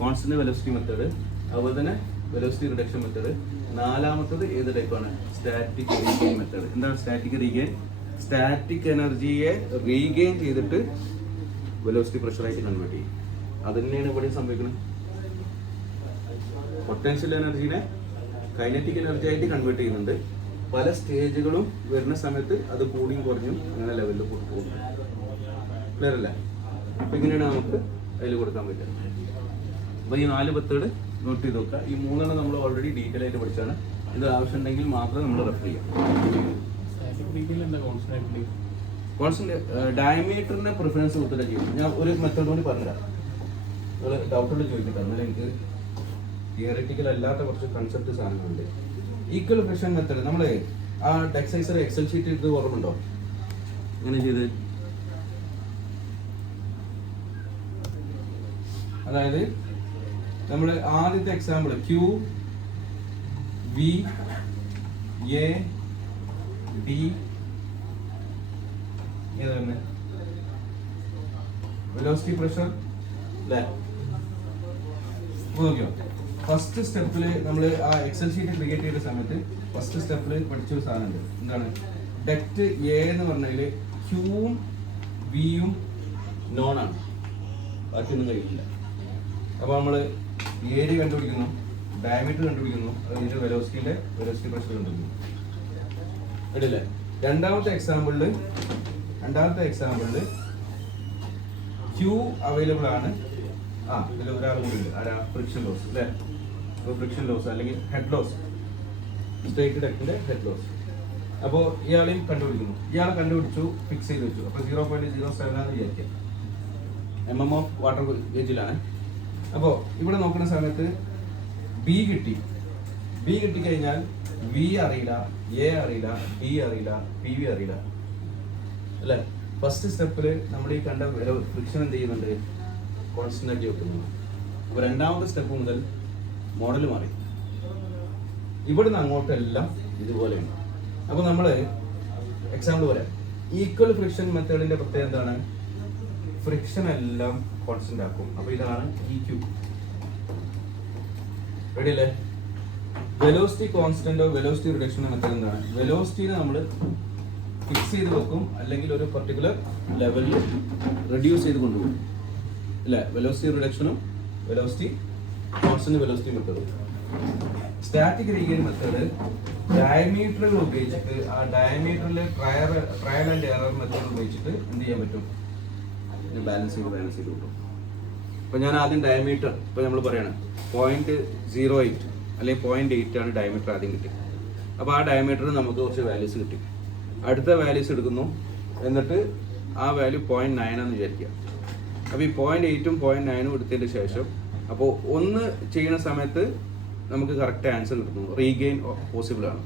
constant velocity method, അതുപോലെ തന്നെ വെലോസിറ്റി റിഡക്ഷൻ മെത്തേഡ്. നാലാമത്തത് ഏത് ടൈപ്പാണ്? Static regain method. എന്താണ് സ്റ്റാറ്റിക് റീഗെയിൻ? സ്റ്റാറ്റിക് എനർജിയെ റീഗെയിൻ ചെയ്തിട്ട് വെലോസിറ്റി പ്രഷറായിട്ട് കൺവേർട്ട് ചെയ്യും. അത് തന്നെയാണ് ഇവിടെ സംഭവിക്കുന്നത്. പൊട്ടൻഷ്യൽ എനർജീനെ കൈനറ്റിക് എനർജി ആയിട്ട് കൺവേർട്ട് ചെയ്യുന്നുണ്ട്. പല സ്റ്റേജുകളും വരുന്ന സമയത്ത് അത് കൂടിയും കുറഞ്ഞും അങ്ങനെ ലെവലിൽ പോകും. ക്ലിയർ അല്ലേ? അപ്പം ഇങ്ങനെയാണ് നമുക്ക് അതിൽ കൊടുക്കാൻ പറ്റുക. അപ്പോൾ ഈ 4 മെത്തേഡ് നോട്ട് ചെയ്ത് നോക്കുക. ഈ 3 നമ്മൾ ഓൾറെഡി ഡീറ്റെയിൽ ആയിട്ട് പഠിച്ചാണ്. ഇത് ആവശ്യമുണ്ടെങ്കിൽ മാത്രം നമ്മൾ റെഫർ ചെയ്യാം. കോൺസ്റ്റന്റ് ഡയമീറ്ററിനെ പ്രിഫറൻസ് കൊടുത്തിട്ട് ചെയ്യും. ഞാൻ ഒരു മെത്തേഡ് കൂടി പറഞ്ഞുതരാം. നിങ്ങൾ ഡൗട്ടുകൾ ചോദിക്കട്ടെ. എന്നാലും എനിക്ക് തിയറിറ്റിക്കൽ അല്ലാത്ത കുറച്ച് കൺസെപ്റ്റ് സാധനങ്ങളുണ്ട്. ഈക്വൽ ഫ്രിക്ഷൻ മെത്തേഡ് നമ്മൾ ആ ടെക്സൈസർ എക്സൽ ഷീറ്റ് ഇത് ഓർമ്മയുണ്ടോ? ഇങ്ങനെ ചെയ്ത്, അതായത് നമ്മൾ ആദ്യത്തെ example Q V A D ഏതാണ്? വെലോസിറ്റി പ്രഷർ അല്ലേ? നോക്കിയോ? ഫസ്റ്റ് സ്റ്റെപ്പിൽ നമ്മൾ ആ എക്സൽ ഷീറ്റ് ക്രിയേറ്റ് ചെയ്ത സമയത്ത് ഫസ്റ്റ് സ്റ്റെപ്പിൽ പഠിച്ചൊരു സാധനമുണ്ട്. എന്താണ്? ഡക്റ്റ് എ എന്ന് പറഞ്ഞാൽ ക്യൂവും വിയും നോൺ ആണ്, ബാക്കിയൊന്നും കഴിയില്ല. അപ്പോൾ നമ്മൾ ഏരിയ കണ്ടുപിടിക്കുന്നു, ഡയമീറ്റർ കണ്ടുപിടിക്കുന്നു, അത് കഴിഞ്ഞിട്ട് വെലോസിറ്റി പ്രഷർ കണ്ടുപിടിക്കുന്നു. ഇടില്ലേ? രണ്ടാമത്തെ എക്സാമ്പിളിൽ ക്യൂ അവൈലബിൾ ആണ്. ഇതിൽ ഒരാൾ കൂടി ഉണ്ട്. ആരാ? ഫ്രിക്ഷൻ ലോസ് അല്ലേ? അപ്പോൾ ഫ്രിക്ഷൻ ലോസ് അല്ലെങ്കിൽ ഹെഡ് ലോസ്, സ്ട്രേറ്റ് ഡക്റ്റിന്റെ ഹെഡ് ലോസ്. അപ്പോൾ ഇയാളെയും കണ്ടുപിടിക്കുന്നു. ഇയാളെ കണ്ടുപിടിച്ചു, ഫിക്സ് ചെയ്ത് വെച്ചു. അപ്പോൾ 0.07 ആണെന്ന് വിചാരിക്കാം. mm ഓഫ് വാട്ടർ ഗേജിലാണ്. അപ്പോൾ ഇവിടെ നോക്കുന്ന സമയത്ത് ബി കിട്ടിക്കഴിഞ്ഞാൽ വി അറിയില്ല, എ അറിയില്ല, ഡി അറിയില്ല, പി വി അറിയില്ല അല്ലേ? ഫസ്റ്റ് സ്റ്റെപ്പിൽ നമ്മൾ ഈ കണ്ട ഫ്രിക്ഷൻ എന്ത് ചെയ്യുന്നുണ്ട്? കോൺസ്റ്റന്റ് ആക്കി വെക്കുന്നു. അപ്പോൾ രണ്ടാമത്തെ സ്റ്റെപ്പ് മുതൽ മോഡൽ മാറി. ഇവിടുന്ന് അങ്ങോട്ടെല്ലാം ഇതുപോലെയാണ്. അപ്പോൾ നമ്മൾ എക്സാമ്പിൾ പറയാം. ഈക്വൽ ഫ്രിക്ഷൻ മെത്തേഡിന്റെ പ്രത്യേകത എന്താണ്? ഫ്രിക്ഷൻ എല്ലാം കോൺസ്റ്റന്റ് ആക്കും. അപ്പോൾ ഇതാണ് EQ. റെഡി അല്ലേ? വെലോസിറ്റി കോൺസ്റ്റന്റോ വെലോസിറ്റി റിഡക്ഷനോ മെത്തേഡ് എന്താണ്? വെലോസിറ്റിനെ നമ്മൾ ഫിക്സ് ചെയ്ത് വെക്കും, അല്ലെങ്കിൽ ഒരു പർട്ടിക്കുലർ ലെവലിൽ റെഡ്യൂസ് ചെയ്ത് കൊണ്ടുപോകും അല്ലേ? വെലോസിറ്റി റിഡക്ഷനും വെലോസിറ്റി കോൺസ്റ്റന്റ് വെലോസിറ്റി മെത്തേഡും. സ്റ്റാറ്റിക് റീഗെയിൻ മെത്തേഡ് ഡയമീറ്ററുകൾ ഉപയോഗിച്ചിട്ട് ആ ഡയമീറ്ററിൽ ട്രയൽ ആൻഡ് എറർ മെത്തേഡ് ഉപയോഗിച്ചിട്ട് എന്ത് ചെയ്യാൻ പറ്റും? ബാലൻസ് ചെയ്ത് കിട്ടും. ഇപ്പോൾ ഞാൻ ആദ്യം ഡയമീറ്റർ, ഇപ്പോൾ നമ്മൾ പറയണം 0.08 അല്ലെങ്കിൽ 0.8 ആണ് ഡയമീറ്റർ ആദ്യം കിട്ടി. അപ്പോൾ ആ ഡയമീറ്ററിന് നമുക്ക് കുറച്ച് വാല്യൂസ് കിട്ടി. അടുത്ത വാല്യൂസ് എടുക്കുന്നു, എന്നിട്ട് ആ വാല്യൂ 0.9 ആണെന്ന് വിചാരിക്കുക. അപ്പോൾ ഈ 0.8ഉം 0.9ഉം എടുത്തതിന് ശേഷം അപ്പോൾ ഒന്ന് ചെയ്യുന്ന സമയത്ത് നമുക്ക് കറക്റ്റ് ആൻസർ കിട്ടുന്നു, റീഗെയിൻ പോസിബിൾ ആണ്.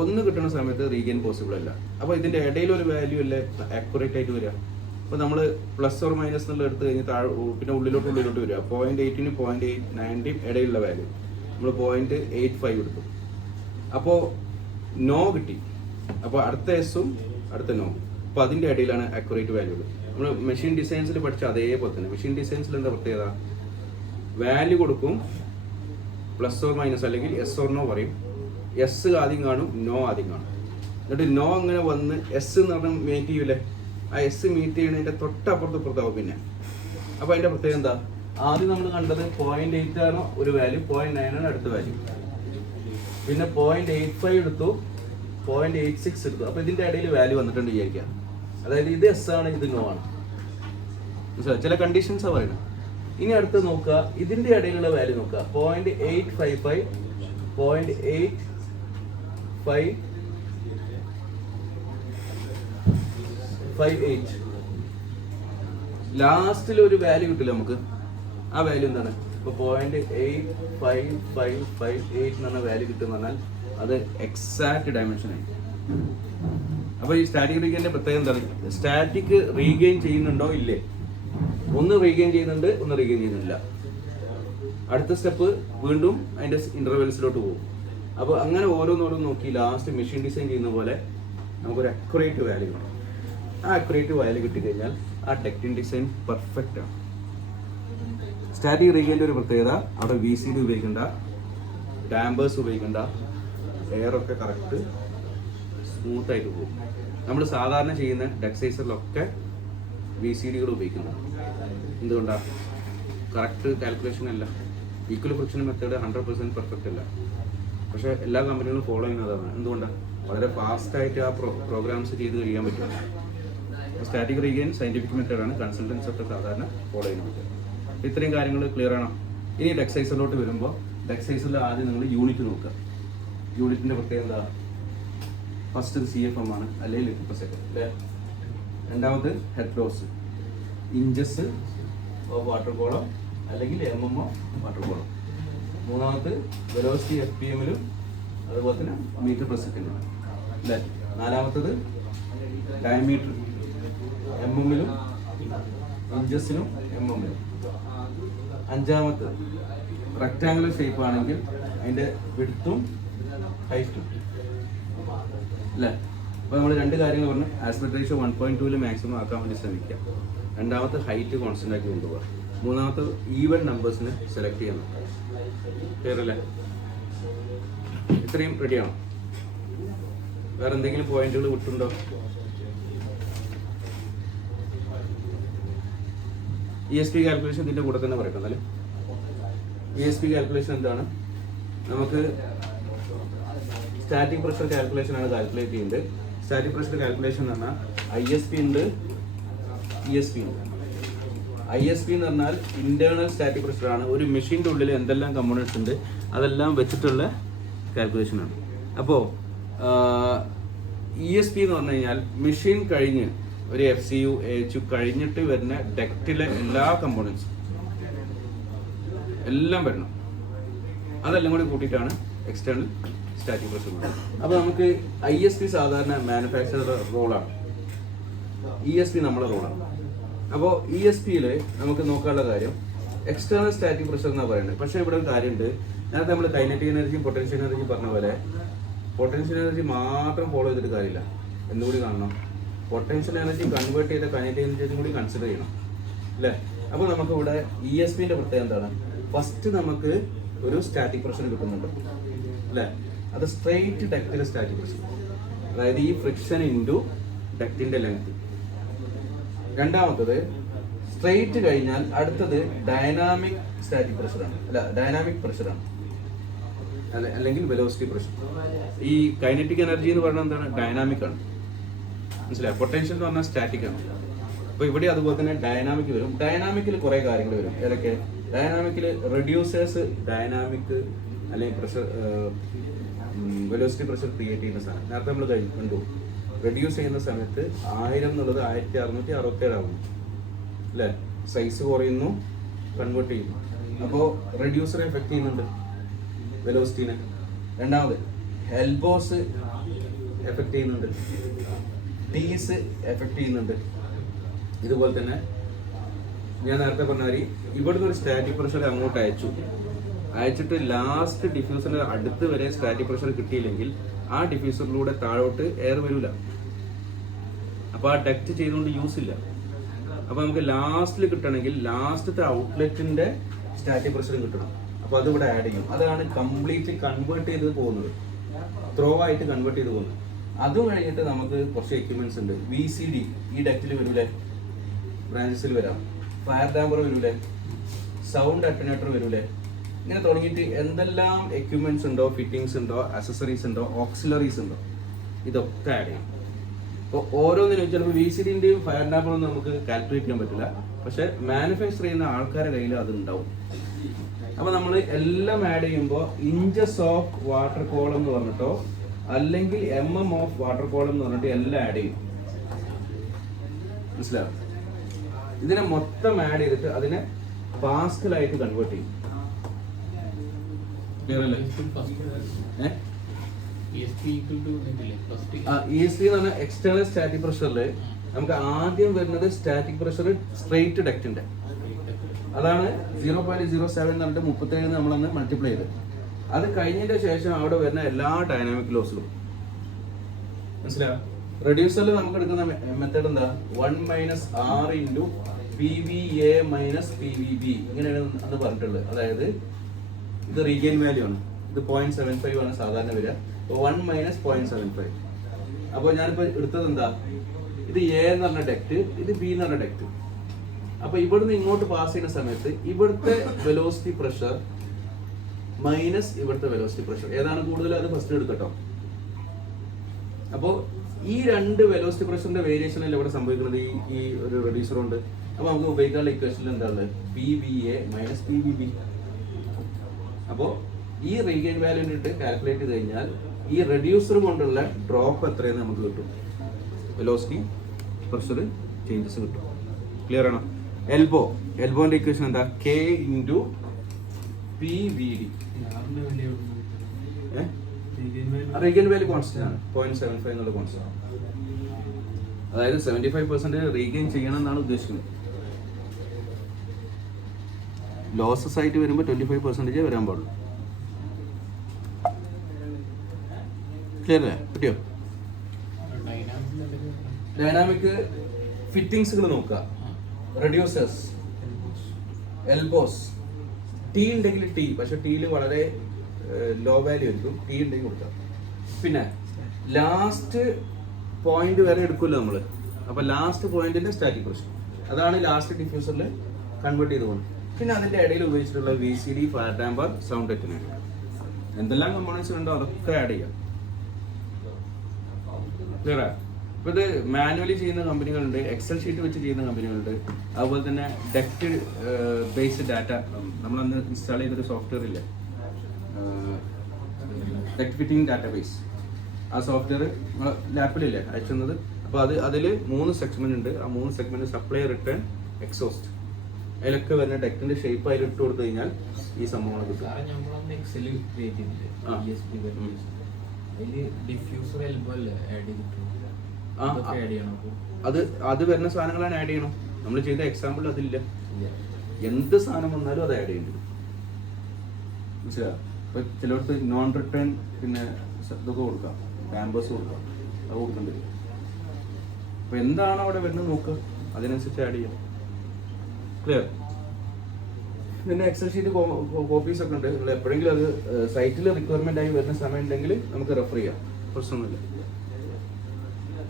ഒന്ന് കിട്ടുന്ന സമയത്ത് റീഗെയിൻ പോസിബിൾ അല്ല. അപ്പോൾ ഇതിൻ്റെ ഇടയിൽ ഒരു വാല്യൂ അല്ലേ ആക്യുറേറ്റ് ആയിട്ട് വരിക. അപ്പോൾ നമ്മൾ പ്ലസ് ഓർ മൈനസ് എന്നുള്ള എടുത്ത് കഴിഞ്ഞ് പിന്നെ ഉള്ളിലോട്ട് വരിക. 0.8നും 0.9ൻ്റെയും ഇടയിലുള്ള വാല്യൂ നമ്മൾ 0.85 എടുത്തു. അപ്പോൾ നോ കിട്ടി. അപ്പോൾ അടുത്ത എസും അടുത്ത നോ, അപ്പോൾ അതിൻ്റെ ഇടയിലാണ് ആക്യുറേറ്റ് വാല്യൂ. നമ്മൾ മെഷീൻ ഡിസൈൻസിൽ പഠിച്ച അതേപോലെ തന്നെ മെഷീൻ ഡിസൈൻസിൽ എന്താ പ്രത്യേകത? വാല്യൂ കൊടുക്കും, പ്ലസ് ഓർ മൈനസ് അല്ലെങ്കിൽ എസ് ഓർ നോ പറയും. എസ് ആദ്യം കാണും, നോ ആദ്യം കാണും. എന്നിട്ട് നോ അങ്ങനെ വന്ന് എസ് എന്ന് പറഞ്ഞാൽ മീറ്റ് ചെയ്യൂലേ? ആ എസ് മീറ്റ് ചെയ്യണതിൻ്റെ തൊട്ടപ്പുറത്താവും പിന്നെ. അപ്പോൾ അതിൻ്റെ പ്രത്യേകത എന്താ? ആദ്യം നമ്മൾ കണ്ടത് 0.8 ആണ് ഒരു വാല്യൂ, 0.9 ആണ് അടുത്ത വാല്യൂ. പിന്നെ 0.85 എടുത്തു, 0.86 എടുത്തു. അപ്പോൾ ഇതിൻ്റെ ഇടയിൽ വാല്യൂ വന്നിട്ടുണ്ട് വിചാരിക്കുക. അതായത് ഇത് എസ് ആണ്, ഇത് നോ ആണ്. മനസ്സിലായി? ചില കണ്ടീഷൻസാണ് പറയുന്നത്. ഇനി അടുത്ത് നോക്കുക, ഇതിൻ്റെ ഇടയിലുള്ള വാല്യൂ നോക്കുക. 0.855, 0.8 558. ലാസ്റ്റിൽ ഒരു വാല്യൂ കിട്ടില്ല നമുക്ക്. ആ വാല്യൂ എന്താണ്? ഇപ്പോൾ 0.85558 എന്ന് പറഞ്ഞ വാല്യൂ കിട്ടുമെന്ന് പറഞ്ഞാൽ അത് എക്സാക്ട് ഡയമെൻഷനായി. അപ്പോൾ ഈ സ്റ്റാറ്റിക് റീഗെയിൻ്റെ പ്രത്യേകത എന്താണ്? സ്റ്റാറ്റിക് റീഗെയിൻ ചെയ്യുന്നുണ്ടോ ഇല്ലേ? ഒന്ന് റീഗെയിൻ ചെയ്യുന്നുണ്ട്, ഒന്ന് റീഗെയിൻ ചെയ്യുന്നില്ല. അടുത്ത സ്റ്റെപ്പ് വീണ്ടും അതിൻ്റെ ഇൻ്റർവെൽസിലോട്ട് പോകും. അപ്പോൾ അങ്ങനെ ഓരോന്നോരോന്ന് നോക്കി ലാസ്റ്റ് മെഷീൻ ഡിസൈൻ ചെയ്യുന്ന പോലെ നമുക്കൊരു അക്യുറേറ്റ് വാല്യൂ കിട്ടും. ആ അക്യുറേറ്റ് വാല്യൂ കിട്ടിക്കഴിഞ്ഞാൽ ആ ടെക്റ്റിൻ ഡിസൈൻ പെർഫെക്റ്റ് ആണ്. സ്റ്റാറ്റിക് റീഗെയിൻ്റെ ഒരു പ്രത്യേകത അവിടെ VCD ഉപയോഗിക്കണ്ട, ഡാമ്പേഴ്സ് ഉപയോഗിക്കണ്ട, എയറൊക്കെ കറക്റ്റ് സ്മൂത്തായിട്ട് പോകും. നമ്മൾ സാധാരണ ചെയ്യുന്ന ഡെക്സൈസറിലൊക്കെ VCDകൾ ഉപയോഗിക്കുന്നത് എന്തുകൊണ്ടാണ്? കറക്റ്റ് കാൽക്കുലേഷൻ അല്ല. ഈക്വൽ ഫ്രിക്ഷൻ മെത്തേഡ് 100% പെർഫെക്റ്റ് അല്ല. പക്ഷേ എല്ലാ കമ്പനികളും ഫോളോ ചെയ്യുന്നതാണ്. എന്തുകൊണ്ടാണ്? വളരെ ഫാസ്റ്റായിട്ട് ആ പ്രോഗ്രാംസ് ചെയ്ത് കഴിയാൻ പറ്റും. സ്റ്റാറ്റിക് റീഗെയിൻ സയൻറ്റിഫിക് മെത്തേഡാണ്, കൺസൾട്ടൻസ് ഒക്കെ സാധാരണ ഫോളോ ചെയ്യുന്നത്. ഇത്രയും കാര്യങ്ങൾ ക്ലിയർ ആണോ? ഇനി ഡെക്സൈസറിലോട്ട് വരുമ്പോൾ ഡെക്സൈസറിൽ ആദ്യം നിങ്ങൾ യൂണിറ്റ് നോക്കുക. യൂണിറ്റിൻ്റെ പ്രത്യേകത എന്താ? ഫസ്റ്റ് CFM ആണ്, അല്ലെങ്കിൽ ലിറ്റർ പെർ സെക്കൻഡ് അല്ലേ. രണ്ടാമത് head loss, inches of water column അല്ലെങ്കിൽ mm ഓഫ് വാട്ടർ കോളം. മൂന്നാമത് വെലോസിറ്റി FPM-ലും അതുപോലെ തന്നെ മീറ്റർ പെർ സെക്കൻഡ് അല്ലേ. നാലാമത്തത് ഡയമീറ്റർ mm-ലും ഇഞ്ചസിലും mm-ലും. അഞ്ചാമത്തെ റെക്ടാങ്കുലർ ഷേപ്പ് ആണെങ്കിൽ അതിൻ്റെ വിഡ്ത്തും ഹൈറ്റും അല്ലേ. അപ്പോൾ നമ്മൾ രണ്ട് കാര്യങ്ങൾ പറഞ്ഞു. ആസ്പെക്ട് റേഷ്യോ 1.2-ൽ മാക്സിമം ആക്കാൻ വേണ്ടി ശ്രമിക്കുക. രണ്ടാമത്തെ ഹൈറ്റ് കോൺസ്റ്റൻ്റ് ആക്കി കൊണ്ടുപോകുക. മൂന്നാമത്തെ ഈവൻ നമ്പേഴ്സിനെ സെലക്ട് ചെയ്യണം. ക്ലിയർ അല്ലേ? ഇത്രയും റെഡിയാണോ? വേറെ എന്തെങ്കിലും പോയിന്റുകൾ വിട്ടുണ്ടോ? ESP കാൽക്കുലേഷൻ ഇതിൻ്റെ കൂടെ തന്നെ പറയട്ടെ. എന്നാലും ESP കാൽക്കുലേഷൻ എന്താണ്? നമുക്ക് സ്റ്റാറ്റിക് പ്രഷർ കാൽക്കുലേഷൻ ആണ് കാൽക്കുലേറ്റ് ചെയ്യുന്നത്. സ്റ്റാറ്റിക് പ്രഷർ കാൽക്കുലേഷൻ എന്ന് പറഞ്ഞാൽ ISP ഉണ്ട്, ESP ഉണ്ട്. ISP എന്ന് പറഞ്ഞാൽ ഇന്റേണൽ സ്റ്റാറ്റിക് പ്രഷർ ആണ്. ഒരു മെഷീൻ്റെ ഉള്ളിൽ എന്തെല്ലാം കമ്പോണൻസ് ഉണ്ട് അതെല്ലാം വെച്ചിട്ടുള്ള കാൽക്കുലേഷൻ ആണ്. അപ്പോൾ ESP എന്ന് പറഞ്ഞു കഴിഞ്ഞാൽ മെഷീൻ കഴിഞ്ഞ് ഒരു FCU AHU കഴിഞ്ഞിട്ട് വരുന്ന ഡക്റ്റിലെ എല്ലാ കമ്പോണൻസും എല്ലാം വരണം. അതെല്ലാം കൂടി കൂട്ടിയിട്ടാണ് എക്സ്റ്റേണൽ സ്റ്റാറ്റിക് പ്രഷർ. അപ്പോൾ നമുക്ക് ISP സാധാരണ മാനുഫാക്ചറർ റോളാണ്, ESP നമ്മുടെ റോളാണ്. അപ്പോൾ ESP-യിൽ നമുക്ക് നോക്കാനുള്ള കാര്യം എക്സ്റ്റേണൽ സ്റ്റാറ്റിക് പ്രഷർ എന്നാണ് പറയുന്നത്. പക്ഷേ ഇവിടെ ഒരു കാര്യമുണ്ട്. നേരത്തെ നമ്മൾ കൈനറ്റിക് എനർജിയും പൊട്ടൻഷ്യൽ എനർജിയും പറഞ്ഞ പോലെ പൊട്ടൻഷ്യൽ എനർജി മാത്രം ഫോളോ ചെയ്തിട്ട് കാര്യമില്ല. എന്നുകൂടി കാണണം. പൊട്ടൻഷ്യൽ എനർജി കൺവേർട്ട് ചെയ്ത കൈനറ്റിക് എനർജിയും കൂടി കൺസിഡർ ചെയ്യണം അല്ലേ. അപ്പോൾ നമുക്ക് ഇവിടെ ESP-ൻ്റെ പ്രത്യേകത എന്താണ്? ഫസ്റ്റ് നമുക്ക് ഒരു സ്റ്റാറ്റിക് പ്രഷർ കിട്ടുന്നുണ്ട് അല്ലേ. അത് സ്ട്രെയിറ്റ് ഡക്റ്റിലെ സ്റ്റാറ്റിക് പ്രഷർ, അതായത് ഈ ഫ്രിക്ഷൻ ഇൻറ്റു ഡക്റ്റിൻ്റെ ലെങ്ത്. രണ്ടാമത്തത് സ്ട്രെയിറ്റ് കഴിഞ്ഞാൽ അടുത്തത് ഡൈനാമിക് സ്റ്റാറ്റിക് പ്രഷറാണ്, അല്ല ഡൈനാമിക് പ്രഷറാണ് അല്ലെങ്കിൽ വെലോസിറ്റി പ്രഷർ. ഈ കൈനറ്റിക് എനർജി എന്ന് പറഞ്ഞാൽ എന്താണ്? ഡൈനാമിക് ആണ്. മനസ്സിലായി? പൊട്ടൻഷ്യൽ എന്ന് പറഞ്ഞാൽ സ്റ്റാറ്റിക് ആണ്. അപ്പോൾ ഇവിടെ അതുപോലെ തന്നെ ഡൈനാമിക് വരും. ഡൈനാമിക്കിൽ കുറേ കാര്യങ്ങൾ വരും. ഏതൊക്കെ? ഡൈനാമിക്കിൽ റെഡ്യൂസേഴ്സ് ഡൈനാമിക് അല്ലെങ്കിൽ പ്രഷർ വെലോസിറ്റി പ്രഷർ ക്രിയേറ്റ് ചെയ്യുന്ന സാധനം നേരത്തെ നമ്മൾ കണ്ടു. റെഡ്യൂസ് ചെയ്യുന്ന സമയത്ത് 1000 എന്നുള്ളത് 1667 ആവുന്നു അല്ലേ. സൈസ് കുറയുന്നു, കൺവേർട്ട് ചെയ്യുന്നു. അപ്പോൾ റെഡ്യൂസർ എഫക്റ്റ് ചെയ്യുന്നുണ്ട് വെലോസിറ്റീനെ. രണ്ടാമത് എൽബോസ് എഫക്റ്റ് ചെയ്യുന്നുണ്ട്, ടീസ് എഫക്റ്റ് ചെയ്യുന്നുണ്ട്. ഇതുപോലെ തന്നെ ഞാൻ നേരത്തെ പറഞ്ഞ മാതിരി ഇവിടുന്ന് ഒരു സ്റ്റാറ്റിക് പ്രഷർ അങ്ങോട്ട് അയച്ചിട്ട് ലാസ്റ്റ് ഡിഫ്യൂസറിൻ്റെ അടുത്ത് വരെ സ്റ്റാറ്റിക് പ്രഷർ കിട്ടിയില്ലെങ്കിൽ ആ ഡിഫ്യൂസറിലൂടെ താഴോട്ട് എയർ വരില്ല. അപ്പോൾ ആ ഡക്റ്റ് ചെയ്തുകൊണ്ട് യൂസ് ഇല്ല. അപ്പോൾ നമുക്ക് ലാസ്റ്റിൽ കിട്ടണമെങ്കിൽ ലാസ്റ്റത്തെ ഔട്ട്ലെറ്റിൻ്റെ സ്റ്റാറ്റിക് പ്രഷർ കിട്ടണം. അപ്പോൾ അതിവിടെ ആഡ് ചെയ്യും. അതാണ് കംപ്ലീറ്റ്ലി കൺവേർട്ട് ചെയ്ത് പോകുന്നത്, ത്രോ ആയിട്ട് കൺവേർട്ട് ചെയ്ത് പോകുന്നത്. അതും കഴിഞ്ഞിട്ട് നമുക്ക് കുറച്ച് എക്യുപ്മെന്റ്സ് ഉണ്ട്. VCD ഈ ഡക്റ്റിൽ വരൂലേ, ബ്രാഞ്ചസിൽ വരാം. ഫയർ ഡാമ്പർ വരൂലേ, സൗണ്ട് അറ്റനേറ്റർ വരൂലേ, ഇങ്ങനെ തുടങ്ങിയിട്ട് എന്തെല്ലാം എക്യുപ്മെന്റ്സ് ഉണ്ടോ, ഫിറ്റിങ്സ് ഉണ്ടോ, അക്സസറീസ് ഉണ്ടോ, ഓക്സിലറീസ് ഉണ്ടോ, ഇതൊക്കെ ആഡ് ചെയ്യും. അപ്പോൾ ഓരോന്നിനും ചിലപ്പോൾ VCD-ൻ്റെയും ഫയർ ഡാമ്പറൊന്നും നമുക്ക് കാൽക്കുലേറ്റ് ചെയ്യാൻ പറ്റില്ല. പക്ഷേ മാനുഫാക്ചർ ചെയ്യുന്ന ആൾക്കാരുടെ കയ്യിൽ അതുണ്ടാവും. അപ്പോൾ നമ്മൾ എല്ലാം ആഡ് ചെയ്യുമ്പോൾ ഇഞ്ചസ് ഓഫ് വാട്ടർ കോളം എന്ന് പറഞ്ഞിട്ടോ അല്ലെങ്കിൽ ഓഫ് വാട്ടർ കോളം എന്ന് പറഞ്ഞിട്ട് എല്ലാം ആഡ് ചെയ്യും. മനസ്സിലാവും? ഇതിനെ മൊത്തം ആഡ് ചെയ്തിട്ട് അതിനെ പാസ്കലായിട്ട് കൺവേർട്ട് ചെയ്യും. ക്ലിയർ അല്ലേ? ESP എന്ന് പറഞ്ഞാൽ എക്സ്റ്റേണൽ സ്റ്റാറ്റിക് പ്രഷറിൽ നമുക്ക് ആദ്യം വരുന്നത് സ്റ്റാറ്റിക് പ്രഷർ സ്ട്രെയിറ്റ് ഡക്റ്റിന്റെ അതാണ് 0.07 എന്ന് പറഞ്ഞിട്ട് 37 നമ്മളന്ന് മൾട്ടിപ്ലൈ ചെയ്ത്. അത് കഴിഞ്ഞതിന്റെ ശേഷം അവിടെ വരുന്ന എല്ലാ ഡൈനാമിക് ലോസിലും മനസ്സിലാവും. റെഡ്യൂസറിൽ നമുക്ക് എടുക്കുന്ന മെത്തേഡ് എന്താ? 1 - R × PVA - PVB ഇങ്ങനെയാണ് അന്ന് പറഞ്ഞിട്ടുള്ളത്. അതായത് ഇത് റീഗെയിൻ വാല്യൂ ആണ്. ഇത് 0.75 ആണ് സാധാരണ വരിക. 1 - 0.75. അപ്പോൾ ഞാനിപ്പോൾ എടുത്തത് എന്താ? ഇത് A എന്ന് പറഞ്ഞ ഡെക്റ്റ്, ഇത് B എന്ന് പറഞ്ഞ ഡെക്റ്റ്. അപ്പോൾ ഇവിടുന്ന് ഇങ്ങോട്ട് പാസ് ചെയ്യുന്ന സമയത്ത് ഇവിടുത്തെ വെലോസിറ്റി പ്രഷർ മൈനസ് ഇവിടുത്തെ വെലോസിറ്റി പ്രഷർ ഏതാണ് കൂടുതൽ അത് ഫസ്റ്റ് എടുക്കട്ടോ. അപ്പോൾ ഈ രണ്ട് വെലോസിറ്റി പ്രഷറിന്റെ വേരിയേഷൻ അല്ല ഇവിടെ സംഭവിക്കുന്നത് ഈ ഒരു റെഡ്യൂസർ ഉണ്ട്. അപ്പോൾ നമുക്ക് ഉപയോഗിക്കാനുള്ള ഇക്വേഷനിൽ എന്താണ്? PVA - PVB. അപ്പോൾ ഈ റീഗെയിൻ വാല്യൂ ഇട്ട് കാൽക്കുലേറ്റ് ചെയ്ത് കഴിഞ്ഞാൽ ഈ റെഡ്യൂസർ കൊണ്ടുള്ള ഡ്രോപ്പ് എത്രയെന്ന് നമുക്ക് കിട്ടും. വെലോസിറ്റി പ്രഷർ ചേഞ്ചസ് കിട്ടും. ക്ലിയർ ആണോ? എൽബോന്റെ ഇക്വേഷൻ എന്താ? K × PVD. Regain value constant ആണ്. 0.75 എന്നുള്ള കോൺസ്റ്റന്റ്. അതായത് 75% റീഗെയിൻ ചെയ്യണം എന്നാണ് ഉദ്ദേശിക്കുന്നത്. ലോസസ് ആയിട്ട് വരുമ്പോൾ 25% വരാൻ പാടുള്ളൂ. ക്ലിയർ അല്ലേ? കിട്ടിയോ? ഡൈനാമിക് ഫിറ്റിംഗ്സുകൾ നോക്കുക. റെഡ്യൂസേഴ്സ്, എൽബോസ്, T ഉണ്ടെങ്കിൽ T, പക്ഷെ Tയിൽ വളരെ ലോ വാല്യൂ ആയിരിക്കും. T ഉണ്ടെങ്കിൽ കൊടുക്കാം. പിന്നെ ലാസ്റ്റ് പോയിന്റ് വരെ എടുക്കുമല്ലോ നമ്മൾ. അപ്പോൾ ലാസ്റ്റ് പോയിന്റിന്റെ സ്റ്റാറ്റിക് പ്രഷർ അതാണ് ലാസ്റ്റ് ഡിഫ്യൂസറിൽ കൺവേർട്ട് ചെയ്ത് പോകുന്നത്. പിന്നെ അതിന്റെ ഇടയിൽ ഉപയോഗിച്ചിട്ടുള്ള VCD, fire damper, sound attenuator, എന്തെല്ലാം കമ്പോണൻസ് ഉണ്ടോ അതൊക്കെ ആഡ് ചെയ്യാം. ക്ലിയറാ? ഇപ്പോൾ ഇത് മാനുവലി ചെയ്യുന്ന കമ്പനികളുണ്ട്, എക്സൽ ഷീറ്റ് വെച്ച് ചെയ്യുന്ന കമ്പനികളുണ്ട്. അതുപോലെ തന്നെ ഡക്റ്റ് ബേസ്ഡ് ഡാറ്റ നമ്മളന്ന് ഇൻസ്റ്റാൾ ചെയ്തൊരു സോഫ്റ്റ്വെയർ ഇല്ലേ, ഡക്റ്റ് ഫിറ്റിംഗ് ഡാറ്റാബേസ്. ആ സോഫ്റ്റ്വെയർ നമ്മൾ ലാപ്പിലില്ലേ അയച്ചുന്നത്. അപ്പോൾ അതിൽ 3 സെഗ്മെന്റ് ഉണ്ട്. ആ 3 സെഗ്മെന്റ് സപ്ലൈ, റിട്ടേൺ, എക്സോസ്റ്റ്, അതിലൊക്കെ വരുന്ന ഡക്റ്റിന്റെ ഷേപ്പ് അതിൽ ഇട്ട് കൊടുത്തു കഴിഞ്ഞാൽ ഈ സംഭവങ്ങൾ കിട്ടും. അത് വരുന്ന സാധനങ്ങളാണ് ആഡ് ചെയ്യണം. നമ്മൾ ചെയ്ത എക്സാമ്പിൾ അതില്ല. എന്ത് സാധനം വന്നാലും അത് ആഡ് ചെയ്യേണ്ടി വരും. മനസ്സിലായോ? ഇപ്പൊ ചിലടത്ത് നോൺ റിട്ടേൺ പിന്നെ ഇതൊക്കെ കൊടുക്കാം, ക്യാമ്പസ് കൊടുക്കാം, അത് കൊടുക്കേണ്ടി വരും. അപ്പൊ എന്താണ് അവിടെ വരുന്നത് നോക്കുക, അതിനനുസരിച്ച് ആഡ് ചെയ്യാം. ക്ലിയർ? പിന്നെ എക്സൽ ഷീറ്റ് കോപ്പീസ് ഒക്കെ ഉണ്ട്. നിങ്ങൾ എപ്പോഴെങ്കിലും അത് സൈറ്റിൽ റിക്വയർമെന്റ് ആയി വരുന്ന സമയം ഉണ്ടെങ്കിൽ നമുക്ക് റെഫർ ചെയ്യാം, പ്രശ്നമൊന്നുമില്ല.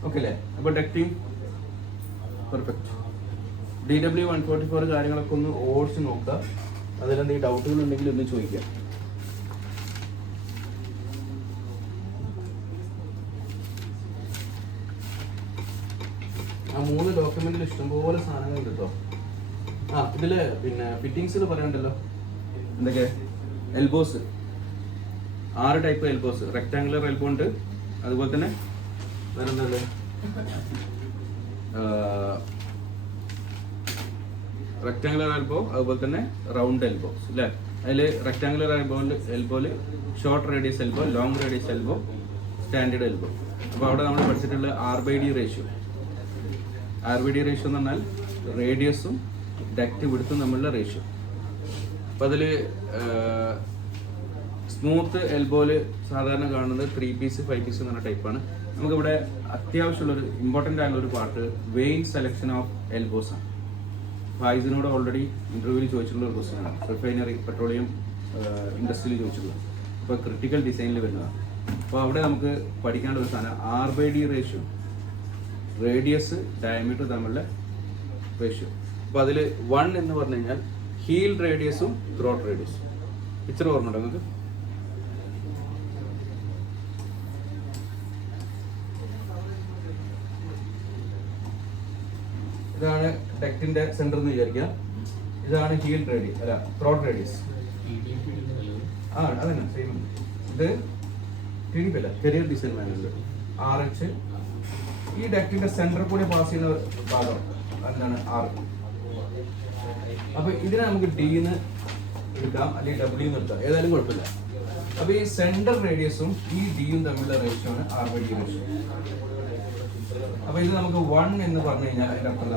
ഓക്കെ അല്ലേ? അപ്പോൾ ഡക്റ്റിംഗ് പെർഫെക്റ്റ്. DW144 കാര്യങ്ങളൊക്കെ ഒന്ന് ഓടിച്ച് നോക്കുക. അതിലെന്തെങ്കിലും ഡൗട്ടുകൾ ഉണ്ടെങ്കിൽ ഒന്ന് ചോദിക്കാം. ആ 3 ഡോക്യുമെന്റിൽ ഇഷ്ടംപോലെ സാധനങ്ങൾ കിട്ടോ. ഇതില് പിന്നെ ഫിറ്റിംഗ്സിൽ പറയണ്ടല്ലോ എന്തൊക്കെ? Elbows 6 type elbows. Rectangular elbow ഉണ്ട്, അതുപോലെ തന്നെ വേറെ എന്താ റെക്ടാങ്കുലർ എൽബോ, അതുപോലെ തന്നെ റൗണ്ട് എൽബോസ് അല്ലേ. അതിൽ റെക്ടാങ്കുലർ എൽബോയിൽ short radius elbow, long radius elbow, standard elbow. അപ്പോൾ അവിടെ നമ്മൾ പഠിച്ചിട്ടുള്ള R/D റേഷ്യോ. R/D റേഷ്യോ എന്ന് പറഞ്ഞാൽ റേഡിയസും ഡക്റ്റ് വിടുത്തും തമ്മിലുള്ള റേഷ്യോ. അപ്പോൾ അതിൽ സ്മൂത്ത് എൽബോയിൽ സാധാരണ കാണുന്നത് 3 പീസ് 5 പീസ് എന്ന് പറഞ്ഞ ടൈപ്പാണ്. നമുക്കിവിടെ അത്യാവശ്യമുള്ളൊരു ഇമ്പോർട്ടൻ്റ് ആയിട്ടുള്ളൊരു part vane selection of elbows ആണ്. ഫായിസിനോട് ഓൾറെഡി ഇൻ്റർവ്യൂവിൽ ചോദിച്ചിട്ടുള്ള ഒരു ക്വസ്റ്റ്യൻ ആണ്. റിഫൈനറി പെട്രോളിയം ഇൻഡസ്ട്രിയിൽ ചോദിച്ചിട്ടുള്ളത്. അപ്പോൾ ക്രിട്ടിക്കൽ ഡിസൈനിൽ വരുന്നതാണ്. അപ്പോൾ അവിടെ നമുക്ക് പഠിക്കേണ്ട ഒരു സാധനം R/D റേഷ്യോ, റേഡിയസ് ഡയമീറ്റർ തമ്മിലുള്ള റേഷ്യോ. അപ്പോൾ അതിൽ 1 എന്ന് പറഞ്ഞു കഴിഞ്ഞാൽ ഹീൽ റേഡിയസും ത്രോട്ട് റേഡിയസും. പിക്ചർ ഓർമ്മയുണ്ടോ നിങ്ങൾക്ക്? ഇതാണ് ഡക്റ്റിന്റെ സെന്റർ എന്ന് വിചാരിക്കുക. ഇതാണ് ഹീൽ റേഡിയസ്, അല്ല ത്രോട്ട് റേഡിയസ്. അതന്നെ സെയിം. ഇത് TDP അല്ല, കരിയർ ഡിസൈൻ മാനുവൽ RH. ഈ ഡക്റ്റിന്റെ സെന്ററിൽ കൂടി പാസ് ചെയ്യുന്ന ഭാഗം എന്താണ് R. അപ്പൊ ഇതിനെ നമുക്ക് Dന്ന് എടുക്കാം അല്ലെങ്കിൽ W എന്ന് എടുക്കാം, ഏതായാലും കുഴപ്പമില്ല. അപ്പൊ ഈ സെന്റർ റേഡിയസും ഈ Dയും തമ്മിലുള്ള റേഷ്യോ ആണ് R/D റേഷ്യോ. അപ്പൊ ഇത് നമുക്ക് 1 എന്ന് പറഞ്ഞു കഴിഞ്ഞാൽ അതിന്റെ അർത്ഥം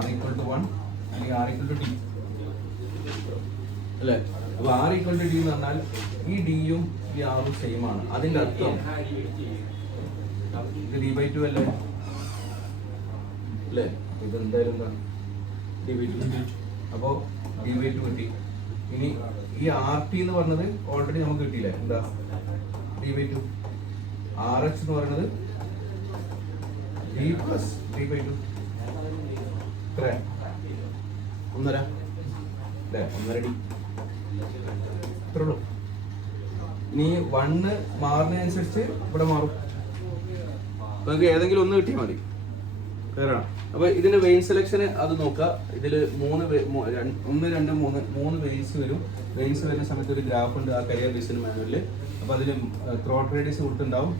R=1 അല്ലെങ്കിൽ R=D അല്ലേ? അപ്പൊ R=D എന്ന് പറഞ്ഞാൽ ഈ Dയും ഈ Rഉം സെയിം ആണ്. അതിന്റെ അർത്ഥം ഇത് D/2 അല്ലേ? അല്ലേ? ഇത് എന്തായാലും എന്താ D/2. അപ്പോ D/2 കിട്ടി. ഇനി ഈ RT എന്ന് പറഞ്ഞത് ഓൾറെഡി നമുക്ക് കിട്ടിയില്ലേ, എന്താ D/2. RH എന്ന് പറയുന്നത് D+D/2. എത്ര? 1.5 അല്ലേ? 1.5D ഇത്രേ ഉള്ളൂ. ഇനി 1 മാറുന്നതിനനുസരിച്ച് ഇവിടെ മാറും. നമുക്ക് ഏതെങ്കിലും ഒന്ന് കിട്ടിയാൽ മതി. ക്ലിയറാണ്? അപ്പൊ ഇതിന്റെ വെയിൻ സെലക്ഷന് അത് നോക്കുക. ഇതില് 1 2 3 വെയിൻസ് വരും. വെയിൻസ് വരുന്ന സമയത്ത് ഒരു ഗ്രാഫ് ഉണ്ട് ആ കരിയർ ഡിസൈൻ മാനുവലില്. അപ്പൊ അതിൽ ത്രോട്ട് റേഡിയസ് കൊടുത്തിട്ടുണ്ടാവും,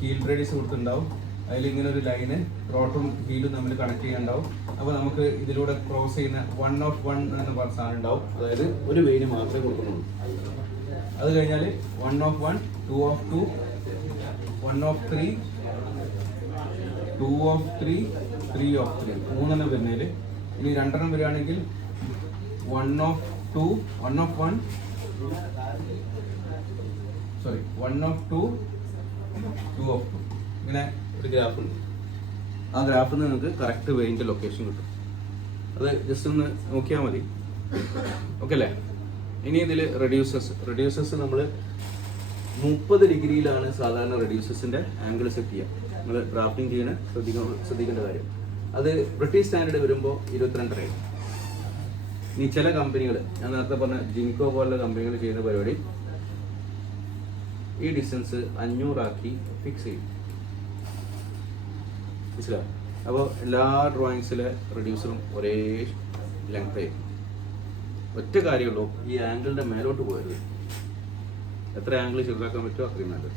ഹീൽ റേഡിയസ് കൊടുത്തിട്ടുണ്ടാവും. അതിൽ ഇങ്ങനെ ഒരു ലൈന് ത്രോട്ടും ഹീലും തമ്മിൽ കണക്ട് ചെയ്യാനുണ്ടാവും. അപ്പൊ നമുക്ക് ഇതിലൂടെ ക്രോസ് ചെയ്യുന്ന 1/1 എന്ന് പറഞ്ഞ സാധനം ഉണ്ടാവും. അതായത് ഒരു വെയിന് മാത്രമേ കൊടുക്കുന്നുള്ളൂ. അത് കഴിഞ്ഞാൽ 1/1, 2/2, 1/3, 2/3, 3/3 മൂന്നെണ്ണം വരുന്നതിൽ. ഇനി 2 വരികയാണെങ്കിൽ 1/2, 1/1, 1/2, 2/2 ഇങ്ങനെ ഒരു ഗ്രാഫ് ഉണ്ട്. ആ ഗ്രാഫിൽ നിന്ന് നിങ്ങൾക്ക് കറക്റ്റ് വെയിൻ്റെ ലൊക്കേഷൻ കിട്ടും. അത് ജസ്റ്റ് ഒന്ന് നോക്കിയാൽ മതി. ഓക്കെ അല്ലേ? ഇനി ഇതിൽ റെഡ്യൂസേഴ്സ് നമ്മൾ 30 ഡിഗ്രിയിലാണ് സാധാരണ റെഡ്യൂസേഴ്സിൻ്റെ ആംഗിൾ സെറ്റ് ചെയ്യുക. നിങ്ങൾ ഡ്രാഫ്റ്റിംഗ് ചെയ്യണ ശ്രദ്ധിക്കേണ്ട കാര്യം. അത് ബ്രിട്ടീഷ് സ്റ്റാൻഡേർഡ് വരുമ്പോൾ 22.5. ഇനി ചില കമ്പനികൾ, ഞാൻ നേരത്തെ പറഞ്ഞ ജിൻകോ പോലുള്ള കമ്പനികൾ ചെയ്യുന്ന പരിപാടി ഈ ഡിസ്റ്റൻസ് 500 ആക്കി ഫിക്സ് ചെയ്യും. മനസ്സിലാവും? അപ്പോൾ എല്ലാ ഡ്രോയിങ്സിലെ റെഡ്യൂസറും ഒരേ ലെങ്ത് ആയിരിക്കും. ഒറ്റ കാര്യമുള്ളൂ, ഈ ആംഗിളിൻ്റെ മേലോട്ട് പോയത്. എത്ര ആംഗിൾ ചെറുതാക്കാൻ പറ്റുമോ അത്രയും നല്ലത്.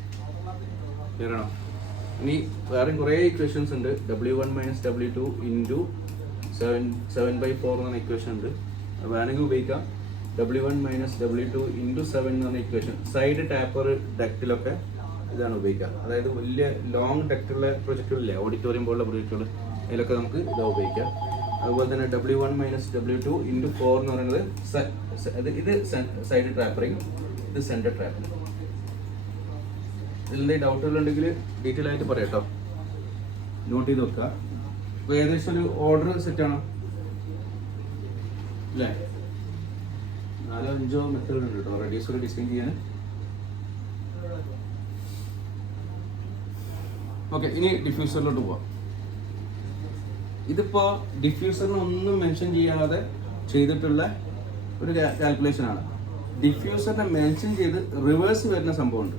ക്ലിയറാണോ? ഇനി വേറെയും കുറേ ഇക്വേഷൻസ് ഉണ്ട്. W1 - W2 × 7/4 എന്ന ഇക്വേഷൻ ഉണ്ട്. അത് വേണമെങ്കിൽ ഉപയോഗിക്കാം. W1 - W2 × 7 എന്ന് പറഞ്ഞ ഇക്വേഷൻ സൈഡ് ടാപ്പർ ഡക്റ്റിലൊക്കെ ഇതാണ് ഉപയോഗിക്കുക. അതായത് വലിയ ലോങ് ഡക്റ്റുള്ള പ്രൊജക്റ്റുകളില്ലേ, ഓഡിറ്റോറിയം പോലുള്ള പ്രൊജക്റ്റുകൾ, അതിലൊക്കെ നമുക്ക് ഇതാ ഉപയോഗിക്കാം. അതുപോലെ തന്നെ W1 - W2 × 4 എന്ന് പറയുന്നത് ഇത് സൈഡ് ട്രാപ്പറിങ്, ഇത് സെൻറ്റർ ട്രാപ്പറിങ്. ഇതിലെന്തെങ്കിലും ഡൗട്ടുകളുണ്ടെങ്കിൽ ഡീറ്റെയിൽ ആയിട്ട് പറയാം കേട്ടോ. നോട്ട് ചെയ്ത് വെക്കുക. ഇപ്പോൾ ഏകദേശം ഒരു ഓർഡർ സെറ്റാണോ അല്ലേ? 4-5 മെത്തേഡ് ഉണ്ട് കേട്ടോ റെഡ്യൂസർ ഡിസൈൻ ചെയ്യാൻ. ഓക്കെ, ഇനി ഡിഫ്യൂസറിലോട്ട് പോവാം. ഇതിപ്പോൾ ഡിഫ്യൂസറിന് ഒന്നും മെൻഷൻ ചെയ്യാതെ ചെയ്തിട്ടുള്ള ഒരു കാൽക്കുലേഷൻ ആണ്. ഡിഫ്യൂസറിനെ മെൻഷൻ ചെയ്ത് റിവേഴ്സ് വരുന്ന സംഭവമുണ്ട്.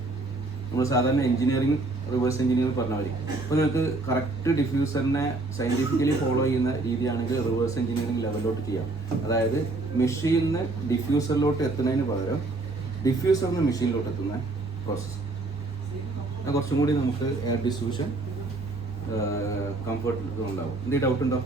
നമ്മൾ സാധാരണ എഞ്ചിനീയറിംഗ് റിവേഴ്സ് എഞ്ചിനീയറിംഗ് പറഞ്ഞ മതി. അപ്പോൾ നിങ്ങൾക്ക് കറക്റ്റ് ഡിഫ്യൂസറിനെ സയൻറ്റിഫിക്കലി ഫോളോ ചെയ്യുന്ന രീതിയാണെങ്കിൽ റിവേഴ്സ് എഞ്ചിനീയറിംഗ് ലെവലിലോട്ട് ചെയ്യാം. അതായത് മെഷീനിൽ നിന്ന് ഡിഫ്യൂസറിലോട്ട് എത്തുന്നതിന് പകരം ഡിഫ്യൂസറിൽ നിന്ന് മെഷീനിലോട്ട് എത്തുന്ന പ്രോസസ്സ്. കുറച്ചും കൂടി നമുക്ക് എയർ ഡിസ്ട്രിബ്യൂഷൻ കംഫർട്ട് ഉണ്ടാവും. എന്തെങ്കിലും ഡൗട്ട് ഉണ്ടോ?